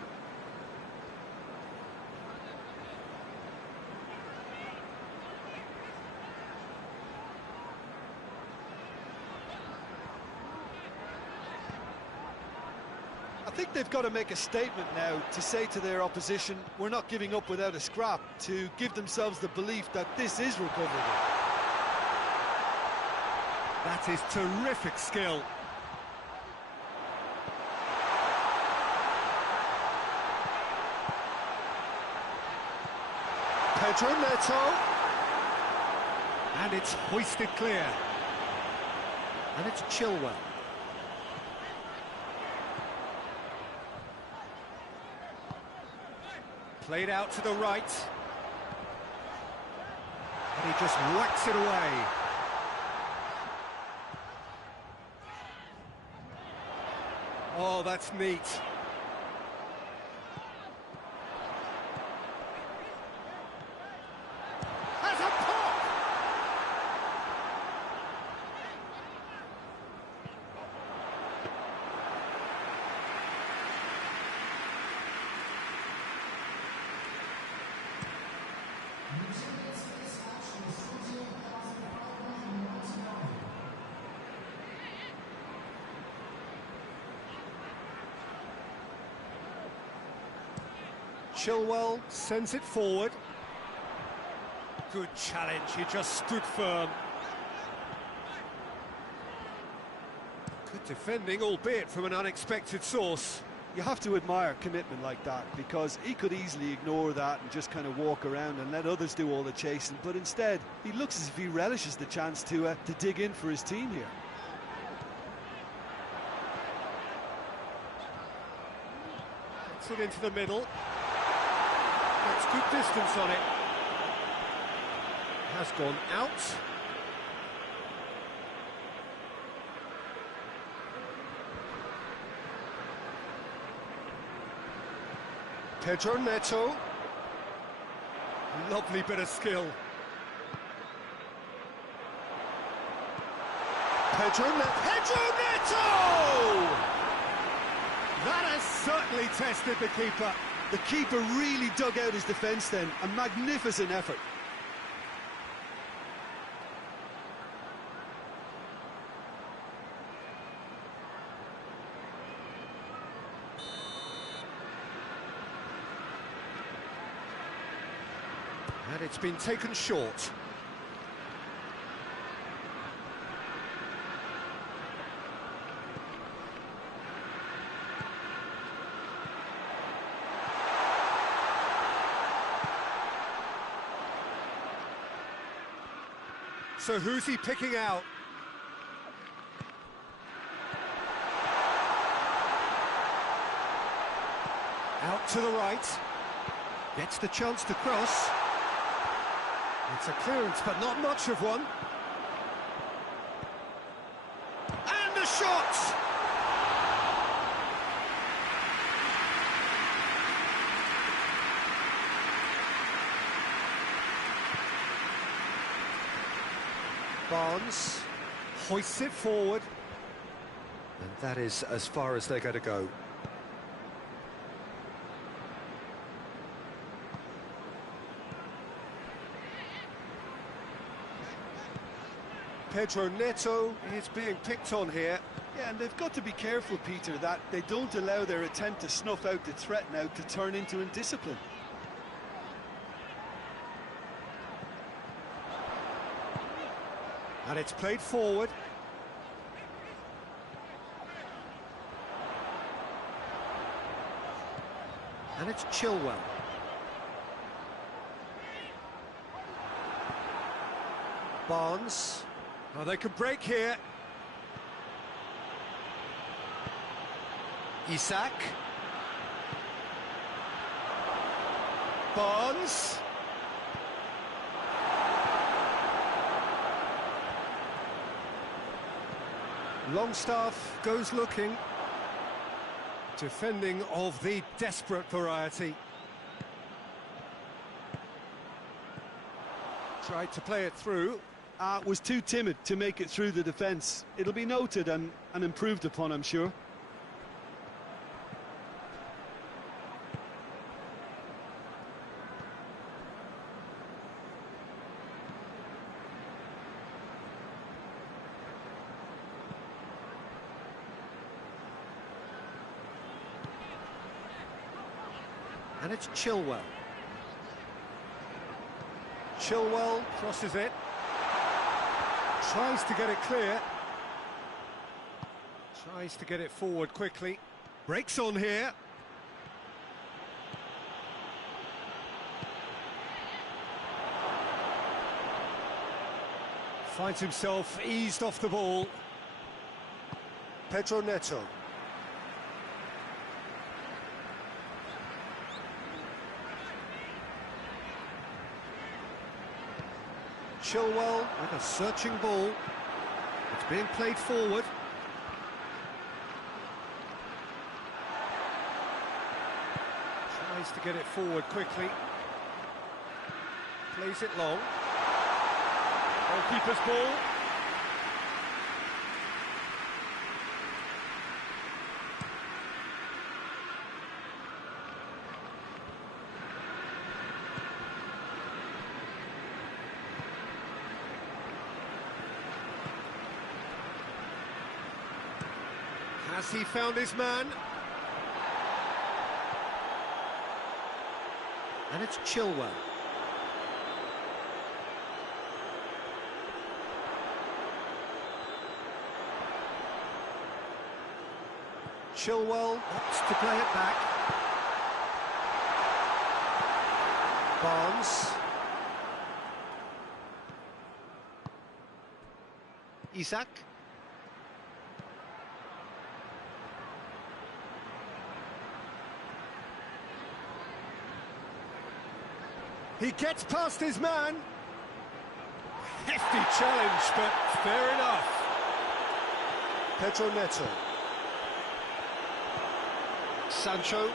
think they've got to make a statement now to say to their opposition, we're not giving up without a scrap, to give themselves the belief that this is recoverable. That is terrific skill. Pedro Neto. And it's hoisted clear. And it's Chilwell. Played out to the right. And he just whacks it away. Oh, that's neat. Has a pop! Chilwell sends it forward. Good challenge, he just stood firm. Good defending, albeit from an unexpected source. You have to admire commitment like that, because he could easily ignore that and just kind of walk around and let others do all the chasing, but instead he looks as if he relishes the chance to dig in for his team here. Gets it into the middle. Gets good distance on it. Has gone out. Pedro Neto. Lovely bit of skill. Pedro Neto! That has certainly tested the keeper. The keeper really dug out his defence then, a magnificent effort. And it's been taken short. So who's he picking out? Out to the right. Gets the chance to cross. It's a clearance, but not much of one. And the shot! Barnes hoists it forward. And that is as far as they're going to go. Pedro Neto is being picked on here. Yeah, and they've got to be careful, Peter, that they don't allow their attempt to snuff out the threat now to turn into indiscipline. And it's played forward. And it's Chilwell. Barnes. Oh, they could break here. Isak. Barnes. Longstaff goes looking. Defending of the desperate variety. Tried to play it through. Was too timid to make it through the defence. It'll be noted and improved upon, I'm sure. And it's Chilwell. Chilwell crosses it. Tries to get it clear. Tries to get it forward quickly. Breaks on here. Finds himself eased off the ball. Pedro Neto. Chilwell with a searching ball. It's being played forward. Tries to get it forward quickly. Plays it long. Goalkeeper's ball. Has he found his man? And it's Chilwell. Chilwell opts to play it back. Barnes. Isak. He gets past his man. Hefty challenge, but fair enough. Pedro Neto. Sancho.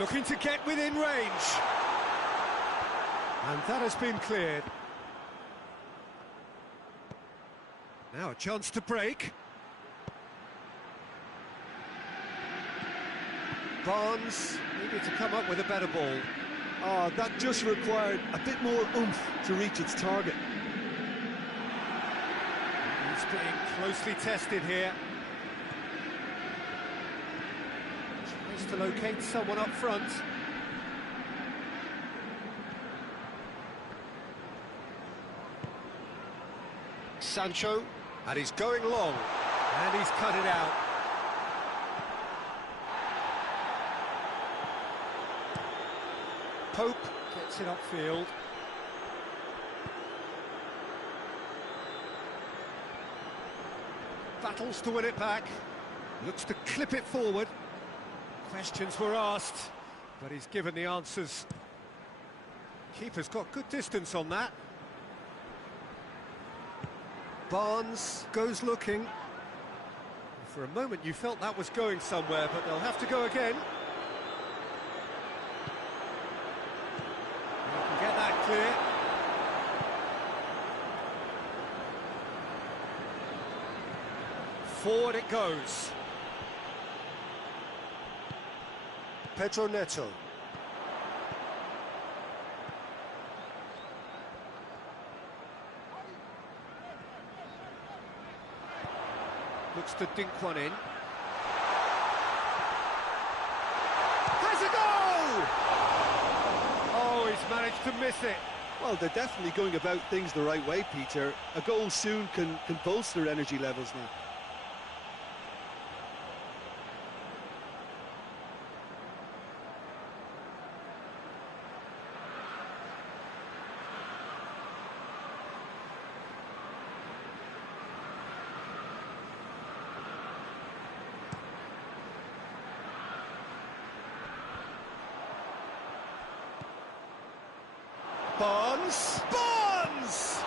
Looking to get within range. And that has been cleared. Now a chance to break. Barnes needed to come up with a better ball. Oh, that just required a bit more oomph to reach its target. He's being closely tested here. Tries to locate someone up front. Sancho, and he's going long, and he's cut it out. Pope gets it upfield. Battles to win it back. Looks to clip it forward. Questions were asked, but he's given the answers. Keeper's got good distance on that. Barnes goes looking. For a moment you felt that was going somewhere, but they'll have to go again. Get that clear. Forward it goes. Pedro Neto. Looks to dink one in. Has a goal! Oh, he's managed to miss it. Well, they're definitely going about things the right way, Peter. A goal soon can bolster energy levels now. Barnes! Barnes!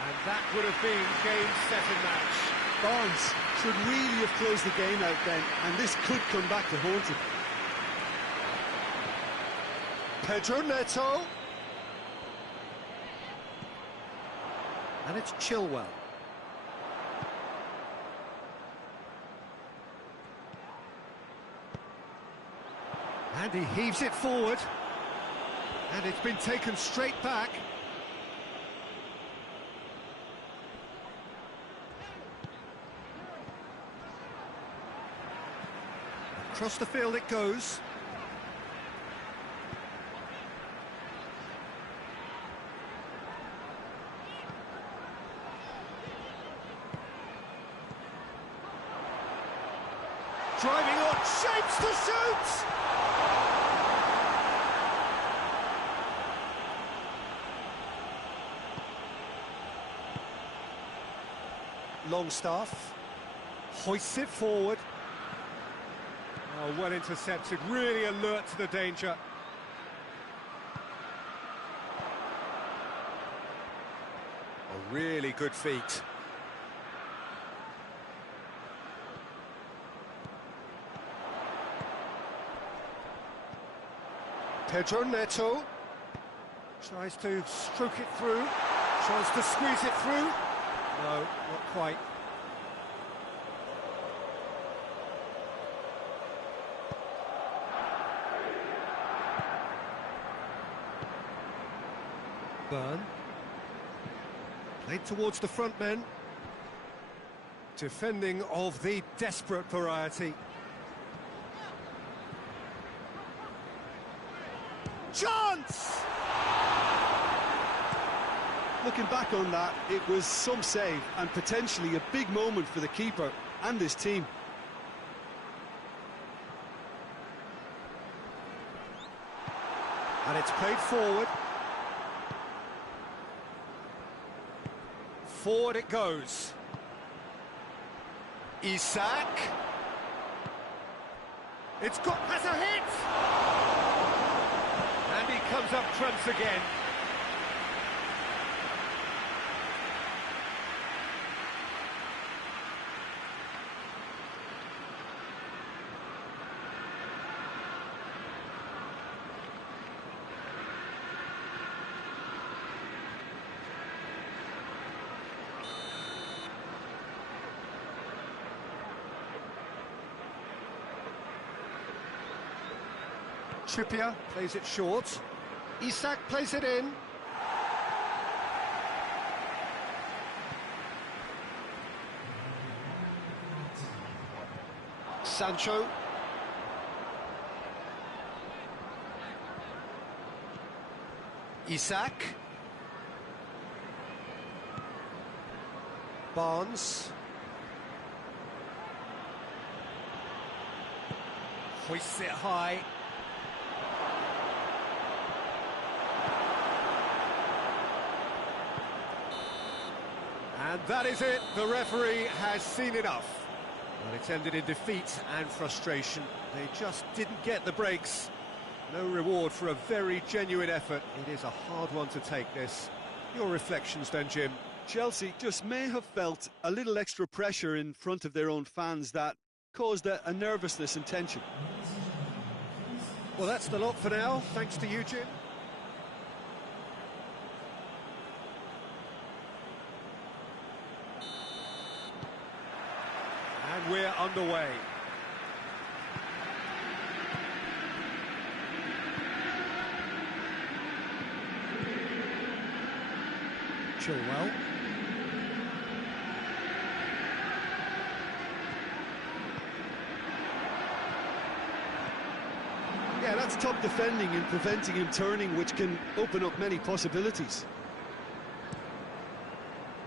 And that would have been game, set and match. Barnes should really have closed the game out then, and this could come back to haunt him. Pedro Neto. And it's Chilwell. And he heaves it forward. And it's been taken straight back. Across the field it goes. Driving on, shapes to shoot! Longstaff hoists it forward. Oh, well intercepted, really alert to the danger. A really good feat. Pedro Neto tries to stroke it through, tries to squeeze it through. No, not quite. Burn. Played towards the front men. Defending of the desperate variety. Chance! Looking back on that, it was some save and potentially a big moment for the keeper and his team. And it's played forward. Forward it goes. Isak. Has a hit! And he comes up trumps again. Trippier plays it short. Isak plays it in. Sancho. Isak. Barnes. Hoists it high. And that is it. The referee has seen enough. Well, it's ended in defeat and frustration. They just didn't get the breaks. No reward for a very genuine effort. It is a hard one to take, this. Your reflections then, Jim? Chelsea just may have felt a little extra pressure in front of their own fans that caused a nervousness and tension. Well, that's the lot for now. Thanks to you, Jim. And we're underway. Chilwell. Yeah, that's top defending and preventing him turning, which can open up many possibilities.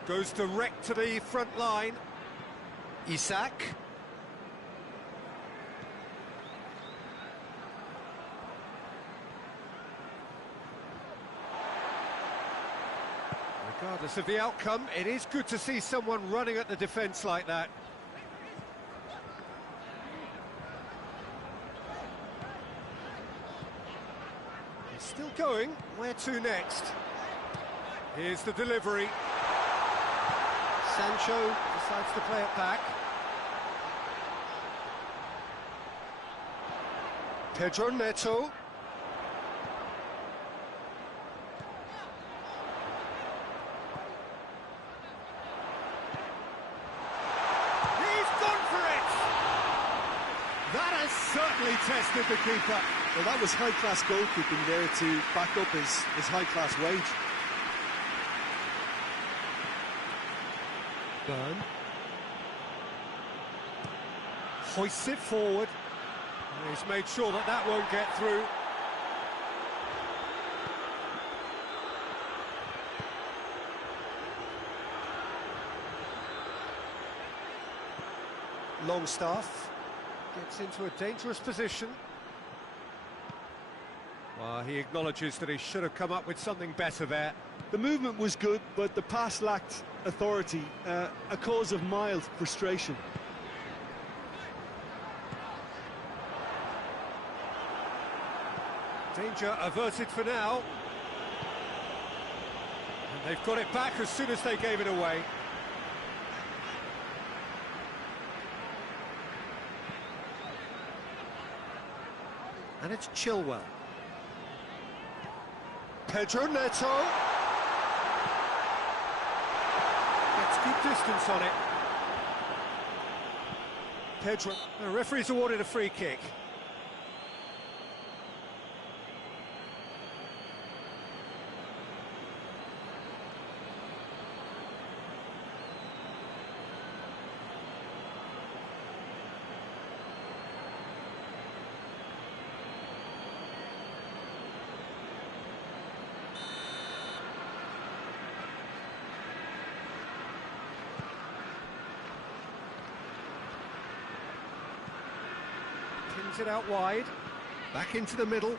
Goes direct to the front line. Isak. Regardless of the outcome, it is good to see someone running at the defence like that. It's still going. Where to next? Here's the delivery. Sancho decides to play it back. Pedro Neto. He's gone for it! That has certainly tested the keeper. Well, that was high-class goalkeeping there to back up his high-class wage. Burn. Hoists it forward. Just made sure that that won't get through. Longstaff gets into a dangerous position. Well, he acknowledges that he should have come up with something better there. The movement was good, but the pass lacked authority, a cause of mild frustration. Danger averted for now. And they've got it back as soon as they gave it away. And it's Chilwell. Pedro Neto. Gets good distance on it. Pedro. The referee's awarded a free kick. Pins it out wide, back into the middle.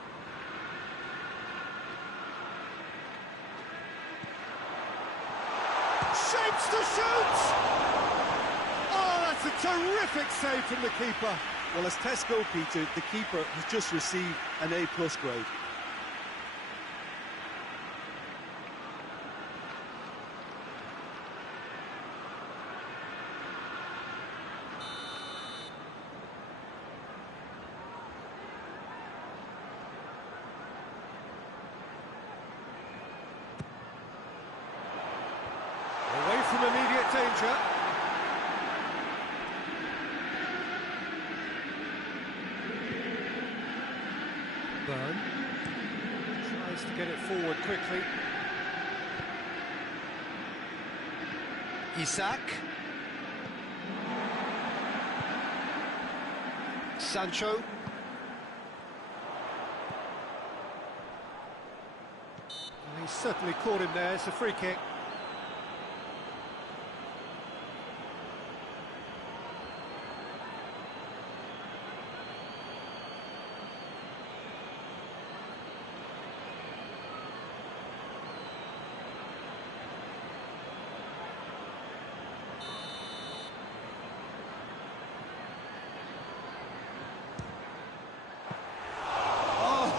Shapes to shoot! Oh, that's a terrific save from the keeper. Well, as tests go, Peter, the keeper has just received an A+ grade. Away from immediate danger. Burn tries to get it forward quickly. Isak. Sancho. He's certainly caught him there. It's a free kick.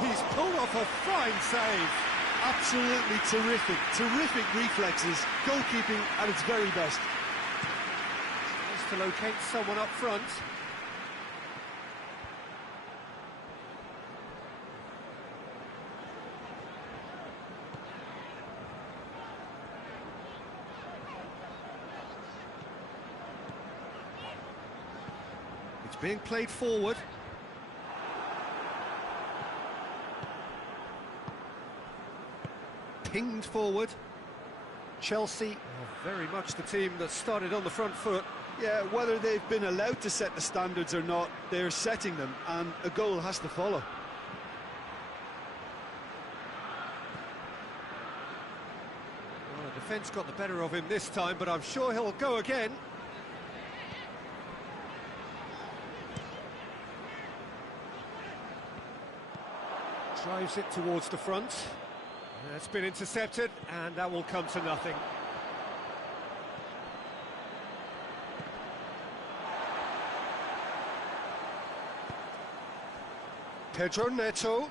He's pulled off a fine save. Absolutely terrific reflexes, goalkeeping at its very best. Tries to locate someone up front. It's being played forward. Pinged forward. Chelsea very much the team that started on the front foot. Yeah, whether they've been allowed to set the standards or not, they're setting them, and a goal has to follow. Well, the defence got the better of him this time, but I'm sure he'll go again. Drives it towards the front. It's been intercepted, and that will come to nothing. Pedro Neto.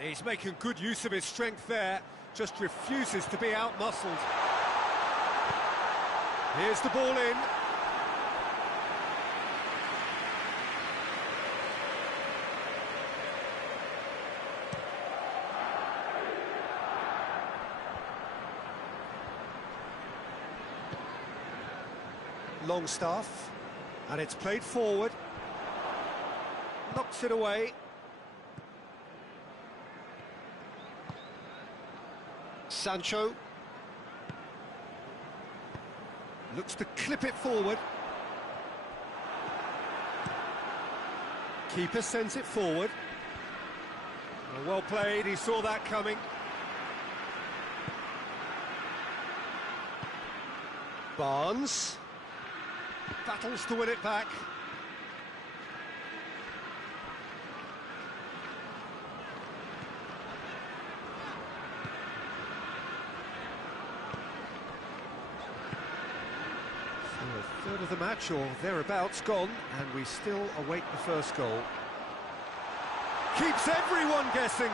He's making good use of his strength there, just refuses to be out-muscled. Here's the ball in. Longstaff, and it's played forward, knocks it away. Sancho looks to clip it forward. Keeper sends it forward. Well played, he saw that coming. Barnes battles to win it back. So a third of the match or thereabouts gone, and we still await the first goal. Keeps everyone guessing.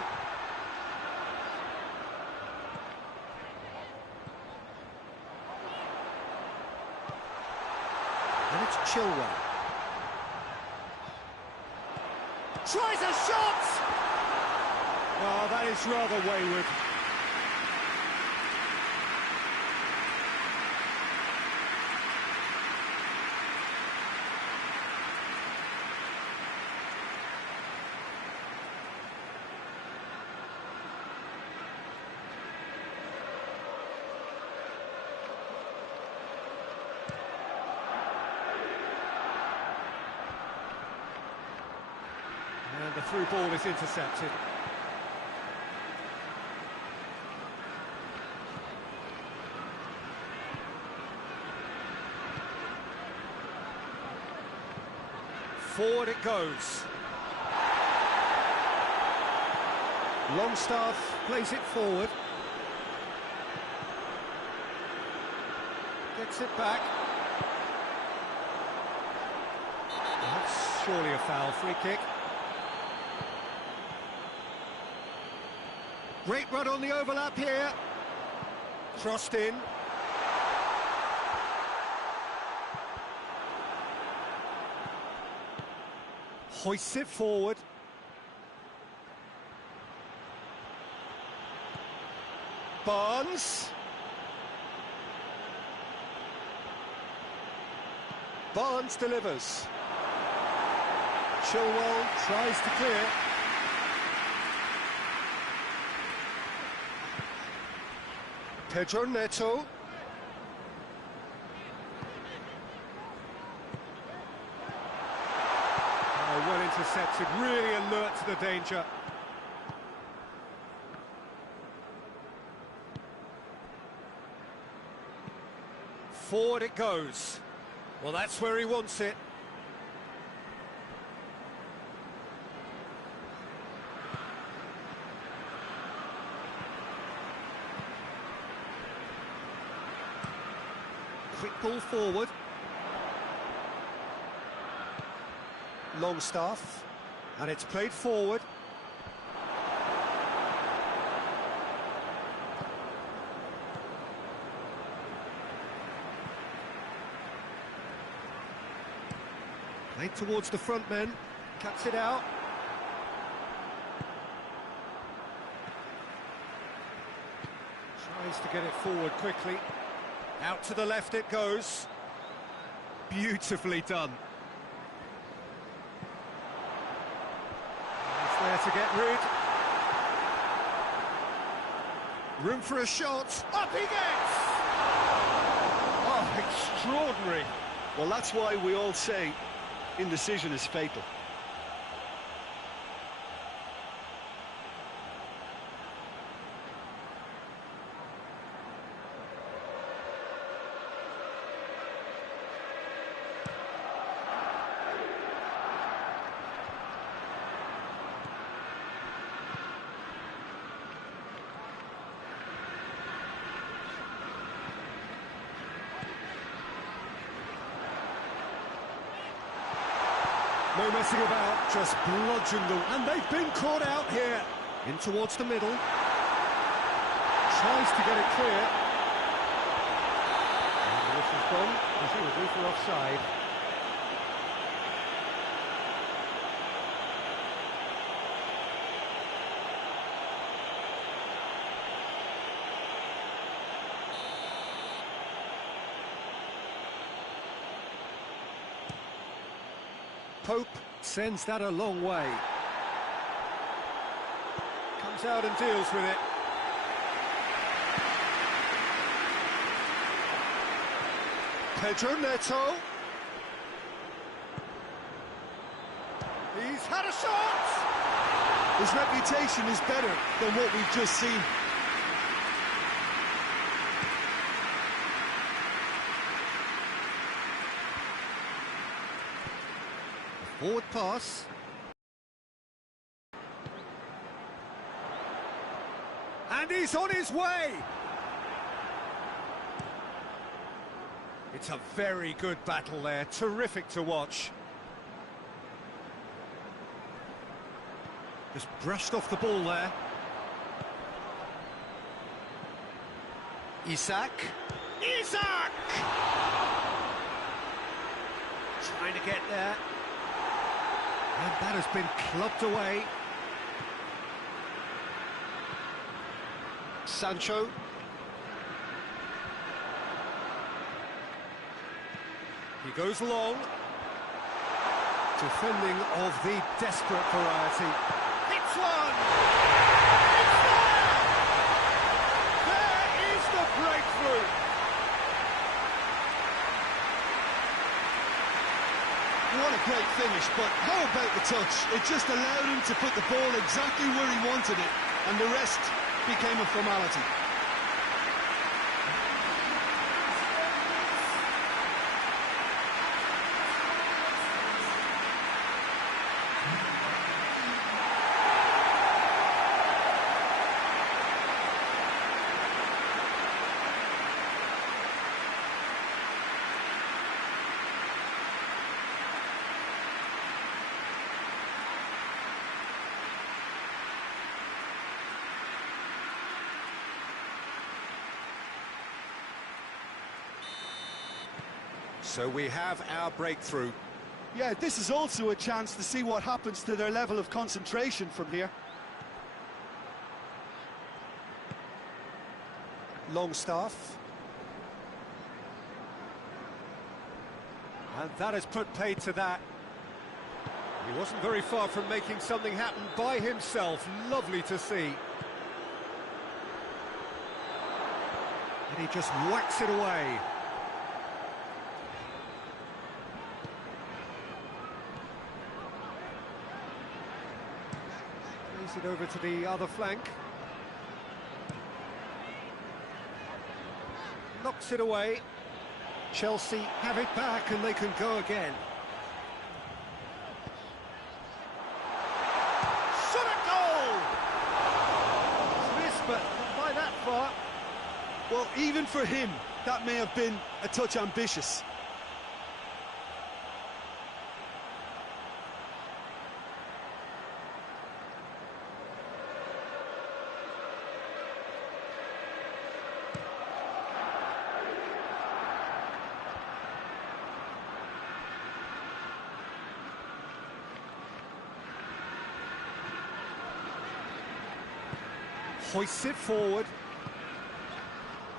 And it's Chilwell. Tries a shot! Oh, that is rather wayward. And the through ball is intercepted. Forward it goes. Longstaff plays it forward. Gets it back. That's surely a foul. Free kick. Great run on the overlap here. Crossed in. Hoists it forward. Barnes. Barnes delivers. Chilwell tries to clear. Pedro Neto. Oh, well intercepted, really alert to the danger. Forward it goes. Well, that's where he wants it. Quick ball forward. Longstaff, and it's played forward. Played towards the front men, cuts it out. Tries to get it forward quickly. Out to the left it goes. Beautifully done. It's there to get rid. Room for a shot. Up he gets! Oh, extraordinary. Well, that's why we all say indecision is fatal. No messing about, just bludgeoned them. And they've been caught out here. In towards the middle. Tries to get it clear. And the whistle's gone, presumably for offside. Pope sends that a long way. Comes out and deals with it. Pedro Neto. He's He's had a shot! His reputation is better than what we've just seen. Forward pass. And he's on his way! It's a very good battle there, terrific to watch. Just brushed off the ball there. Isak! Trying to get there. And that has been clubbed away. Sancho. He goes long. Defending of the desperate variety. Hits one! It's there! There is the breakthrough! What a great finish, but how about the touch? It just allowed him to put the ball exactly where he wanted it, and the rest became a formality. So we have our breakthrough. Yeah, this is also a chance to see what happens to their level of concentration from here. Longstaff. And that has put paid to that. He wasn't very far from making something happen by himself. Lovely to see. And he just whacks it away. Plays it over to the other flank. Knocks it away. Chelsea have it back and they can go again. Shot at goal! It's missed, but not by that far. Well, even for him, that may have been a touch ambitious. Hoists it forward.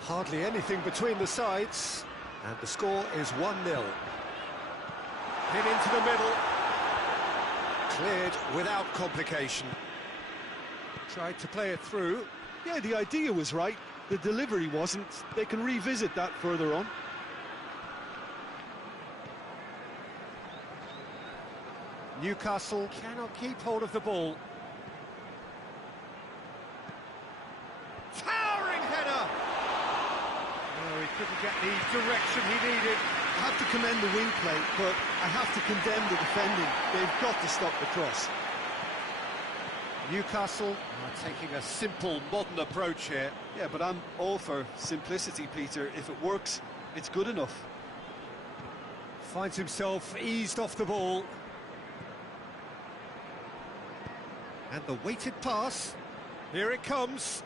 Hardly anything between the sides. And the score is 1-0. Hit into the middle. Cleared without complication. Tried to play it through. Yeah, the idea was right. The delivery wasn't. They can revisit that further on. Newcastle cannot keep hold of the ball. Towering header! Oh, he couldn't get the direction he needed. I have to commend the wing play, but I have to condemn the defending. They've got to stop the cross. Newcastle are taking a simple, modern approach here. Yeah, but I'm all for simplicity, Peter. If it works, it's good enough. Finds himself eased off the ball. And the weighted pass. Here it comes.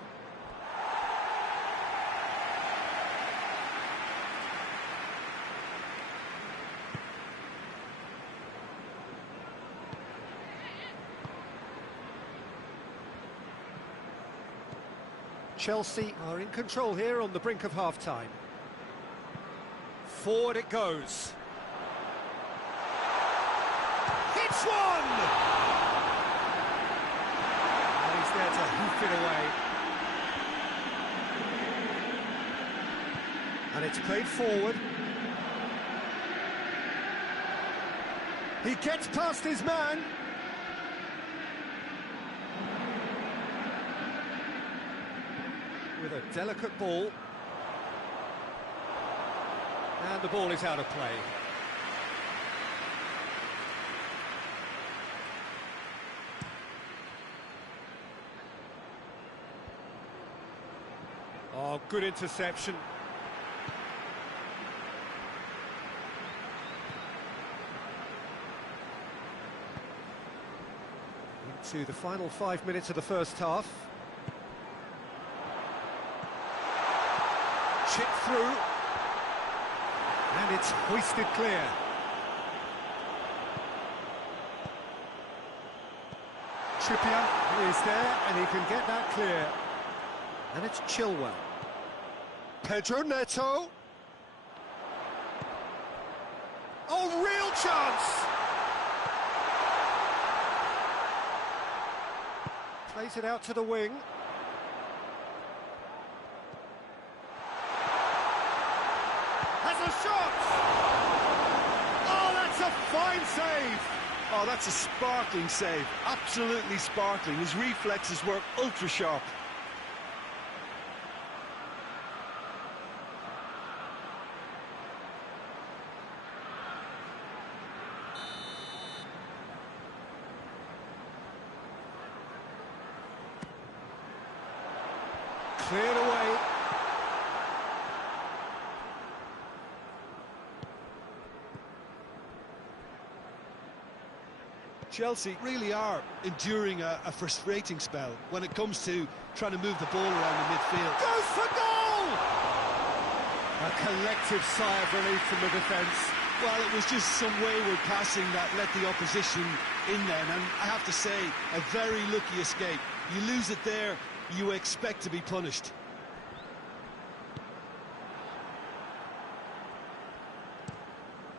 Chelsea are in control here on the brink of half-time. Forward it goes. Hits one! And he's there to hoof it away. And it's played forward. He gets past his man. with a delicate ball. And the ball is out of play. Oh, good interception. Into the final 5 minutes of the first half. Chip through. And it's hoisted clear. Trippier is there, and he can get that clear. And it's Chilwell. Pedro Neto. Oh, real chance! Plays it out to the wing. Has a shot! Oh, that's a fine save! Oh, that's a sparkling save. Absolutely sparkling. His reflexes were ultra sharp. Cleared away. Chelsea really are enduring a frustrating spell when it comes to trying to move the ball around the midfield. Goes for goal! A collective sigh of relief from the defence. Well, it was just some wayward passing that let the opposition in then, and I have to say, a very lucky escape. You lose it there, you expect to be punished.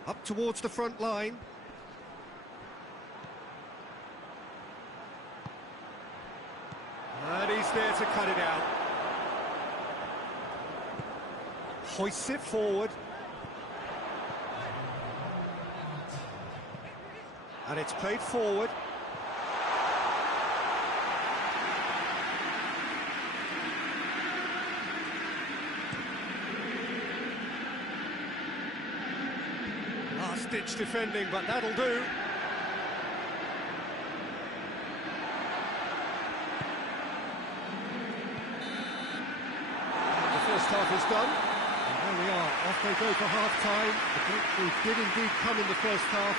Up towards the front line. And he's there to cut it out. Hoists it forward. And it's played forward. Last-ditch defending, but that'll do. The first half is done. And there we are, off they go for half-time. The breakthrough did indeed come in the first half,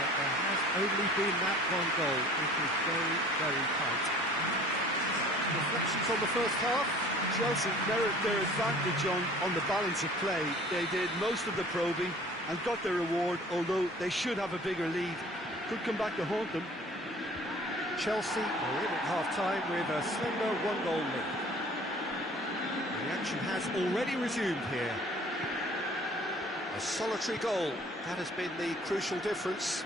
but there has only been that one goal. It is very, very tight. Reflections on the first half? Chelsea merit their advantage on the balance of play. They did most of the probing and got their reward, although they should have a bigger lead. Could come back to haunt them. Chelsea are in at half-time with a slender one-goal lead. The action has already resumed here. A solitary goal, that has been the crucial difference.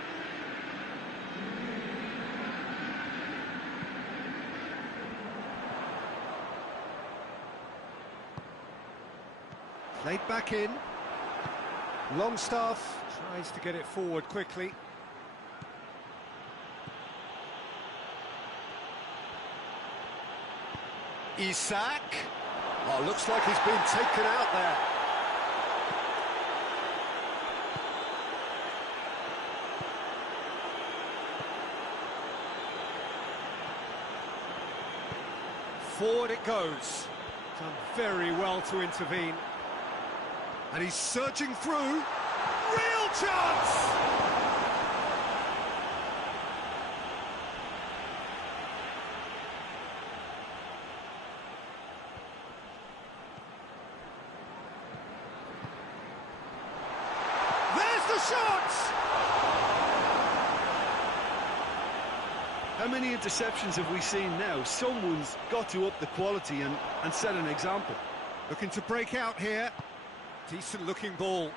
Played back in. Longstaff tries to get it forward quickly. Isak. Oh, looks like he's been taken out there. Forward it goes. Done very well to intervene. And he's surging through. Real chance! There's the shot! How many interceptions have we seen now? Someone's got to up the quality and set an example. Looking to break out here. Decent looking ball.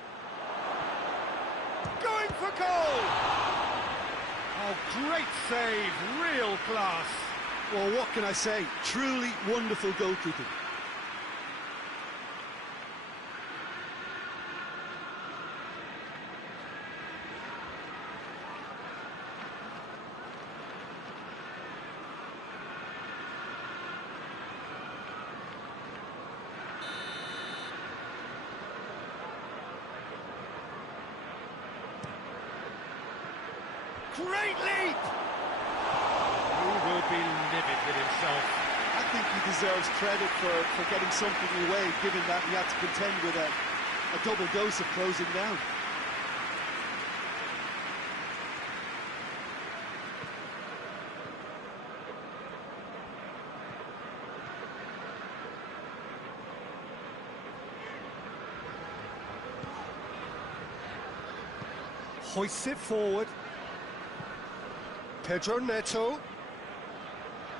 Going for goal! Oh, great save, real class. Well, what can I say? Truly wonderful goalkeeping. Great leap! He will be livid with himself. I think he deserves credit for getting something away, given that he had to contend with a double dose of closing down. Hoists it forward. Pedro Neto.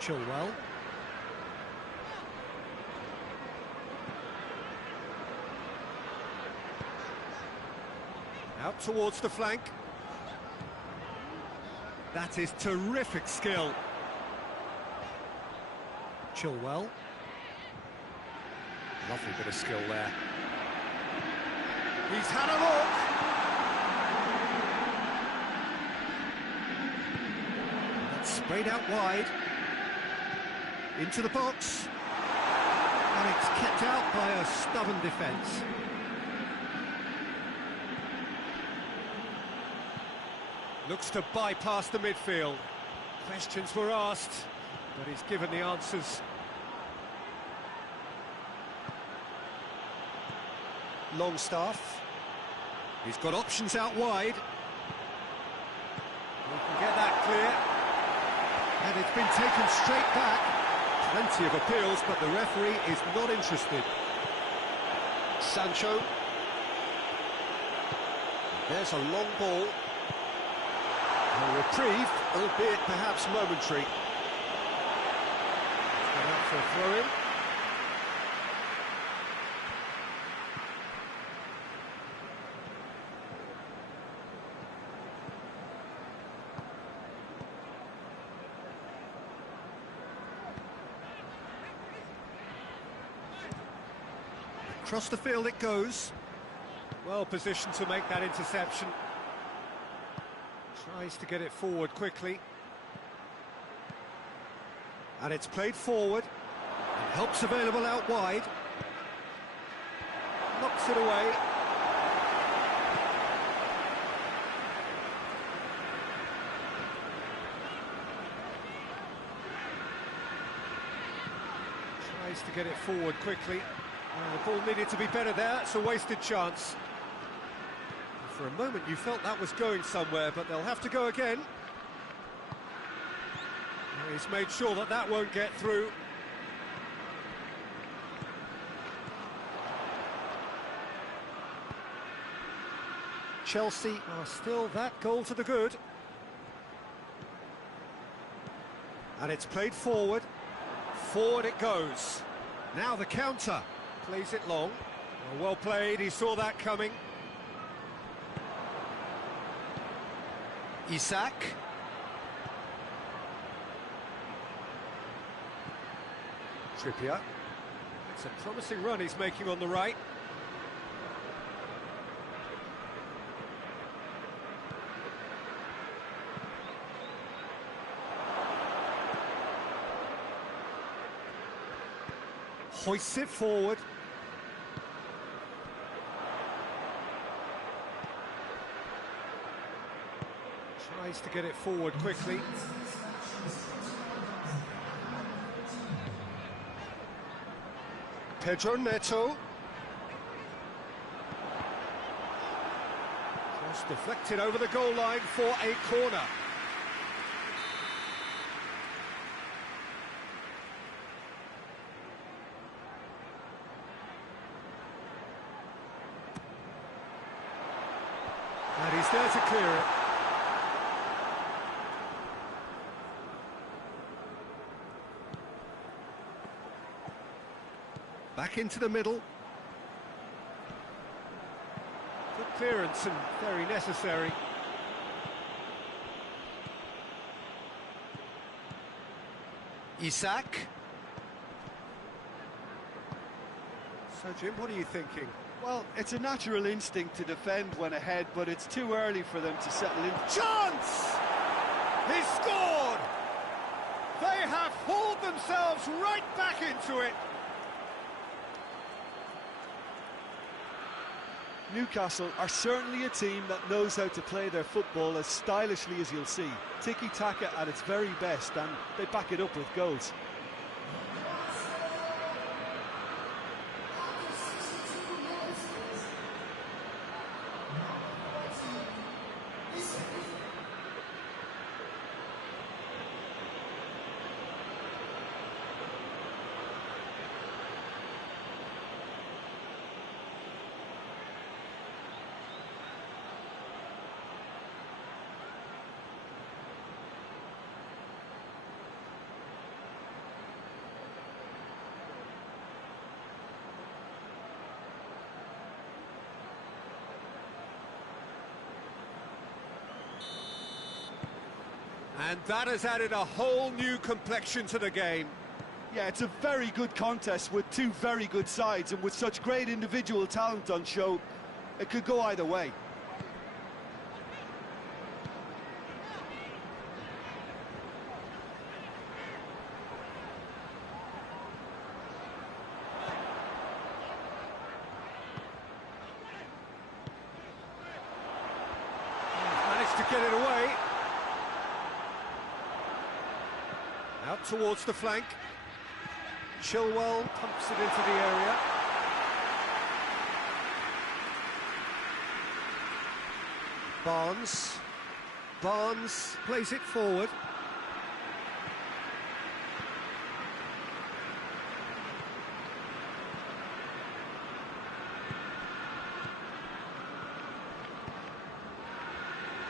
Chilwell. Out towards the flank. That is terrific skill. Chilwell. Lovely bit of skill there. He's had a look. Sprayed out wide. Into the box. And it's kept out by a stubborn defence. Looks to bypass the midfield. Questions were asked, but he's given the answers. Longstaff. He's got options out wide. He can get that clear. And it's been taken straight back. Plenty of appeals, but the referee is not interested. Sancho. There's a long ball. A reprieve, albeit perhaps momentary. It's gone out for a throw-in. Across the field it goes. Well positioned to make that interception. Tries to get it forward quickly. And it's played forward. And help's available out wide. Knocks it away. Tries to get it forward quickly. The ball needed to be better there, it's a wasted chance. For a moment you felt that was going somewhere, but they'll have to go again. He's made sure that that won't get through. Chelsea are still that goal to the good. And it's played forward. Forward it goes. Now the counter. Plays it long. Well played, he saw that coming. Isak. Trippier. It's a promising run he's making on the right. Hoists it forward. Tries to get it forward quickly. Pedro Neto. Cross deflected over the goal line for a corner. And he's there to clear it. Back into the middle. Good clearance and very necessary. Isak. So, Jim, what are you thinking? Well, it's a natural instinct to defend when ahead, but it's too early for them to settle in. Chance! He scored! They have hauled themselves right back into it. Newcastle are certainly a team that knows how to play their football as stylishly as you'll see. Tiki-taka at its very best, and they back it up with goals. And that has added a whole new complexion to the game. Yeah, it's a very good contest with two very good sides, and with such great individual talent on show, it could go either way. Managed to get it away. Out towards the flank. Chilwell pumps it into the area. Barnes plays it forward.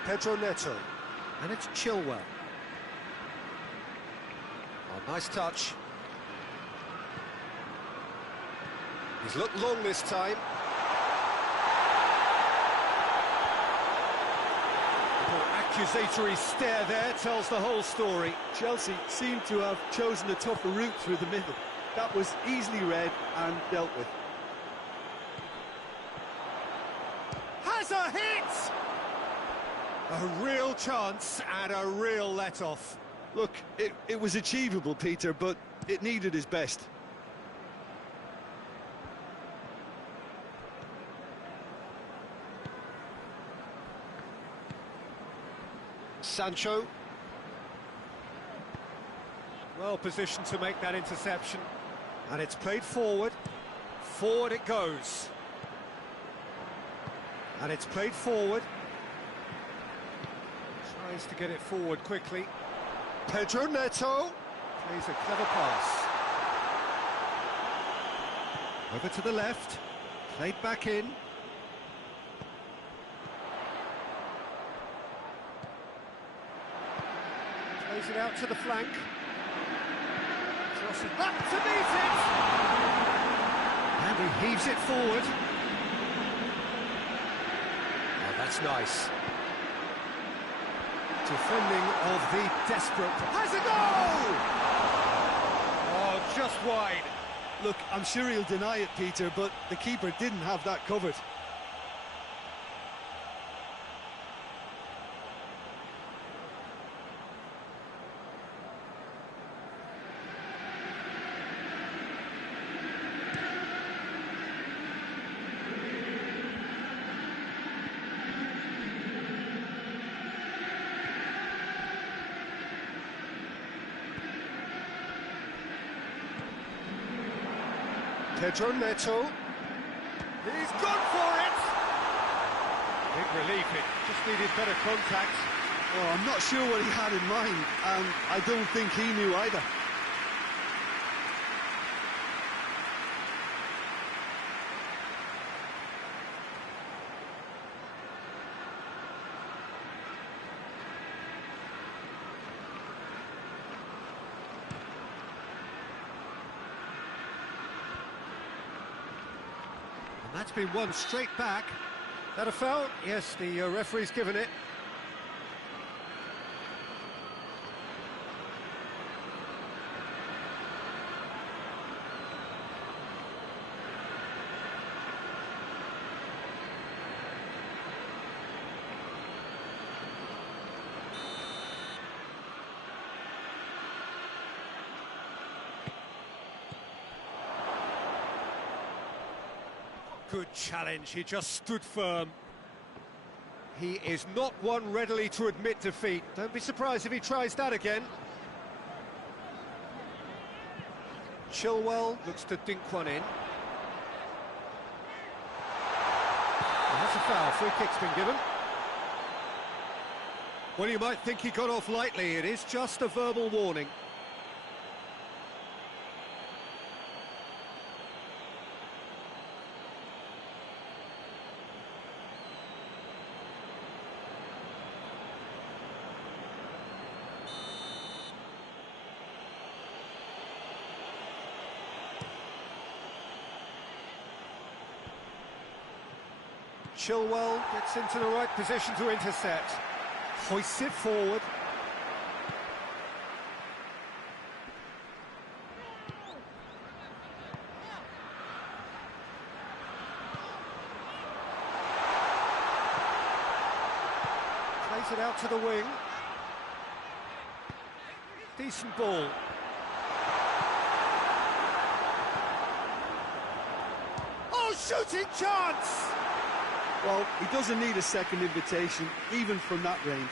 Pedro Neto. And it's Chilwell. Oh, nice touch. He's looked long this time. Little accusatory stare there tells the whole story. Chelsea seem to have chosen a tougher route through the middle. That was easily read and dealt with. Has a hit! A real chance and a real let-off. Look, it was achievable, Peter, but it needed his best. Sancho. Well positioned to make that interception. And it's played forward. Forward it goes. And it's played forward. Tries to get it forward quickly. Pedro Neto plays a clever pass. Over to the left. Played back in. Plays it out to the flank. Crosses up to meet it! And he heaves it forward. Oh, that's nice. Defending of the desperate. Has a goal! Oh, just wide. Look, I'm sure he'll deny it, Peter, but the keeper didn't have that covered. Pedro Neto. He's gone for it! Big relief, it just needed better contact. Oh, I'm not sure what he had in mind, and I don't think he knew either. And that's been one straight back. That a foul? Yes, the referee's given it. Good challenge, he just stood firm. He is not one readily to admit defeat. Don't be surprised if he tries that again. Chilwell looks to dink one in. And that's a foul, free kick's been given. Well, you might think he got off lightly, it is just a verbal warning. Chilwell gets into the right position to intercept. Hoists it forward. Plays it out to the wing. Decent ball. Oh, shooting chance! Well, he doesn't need a second invitation, even from that range.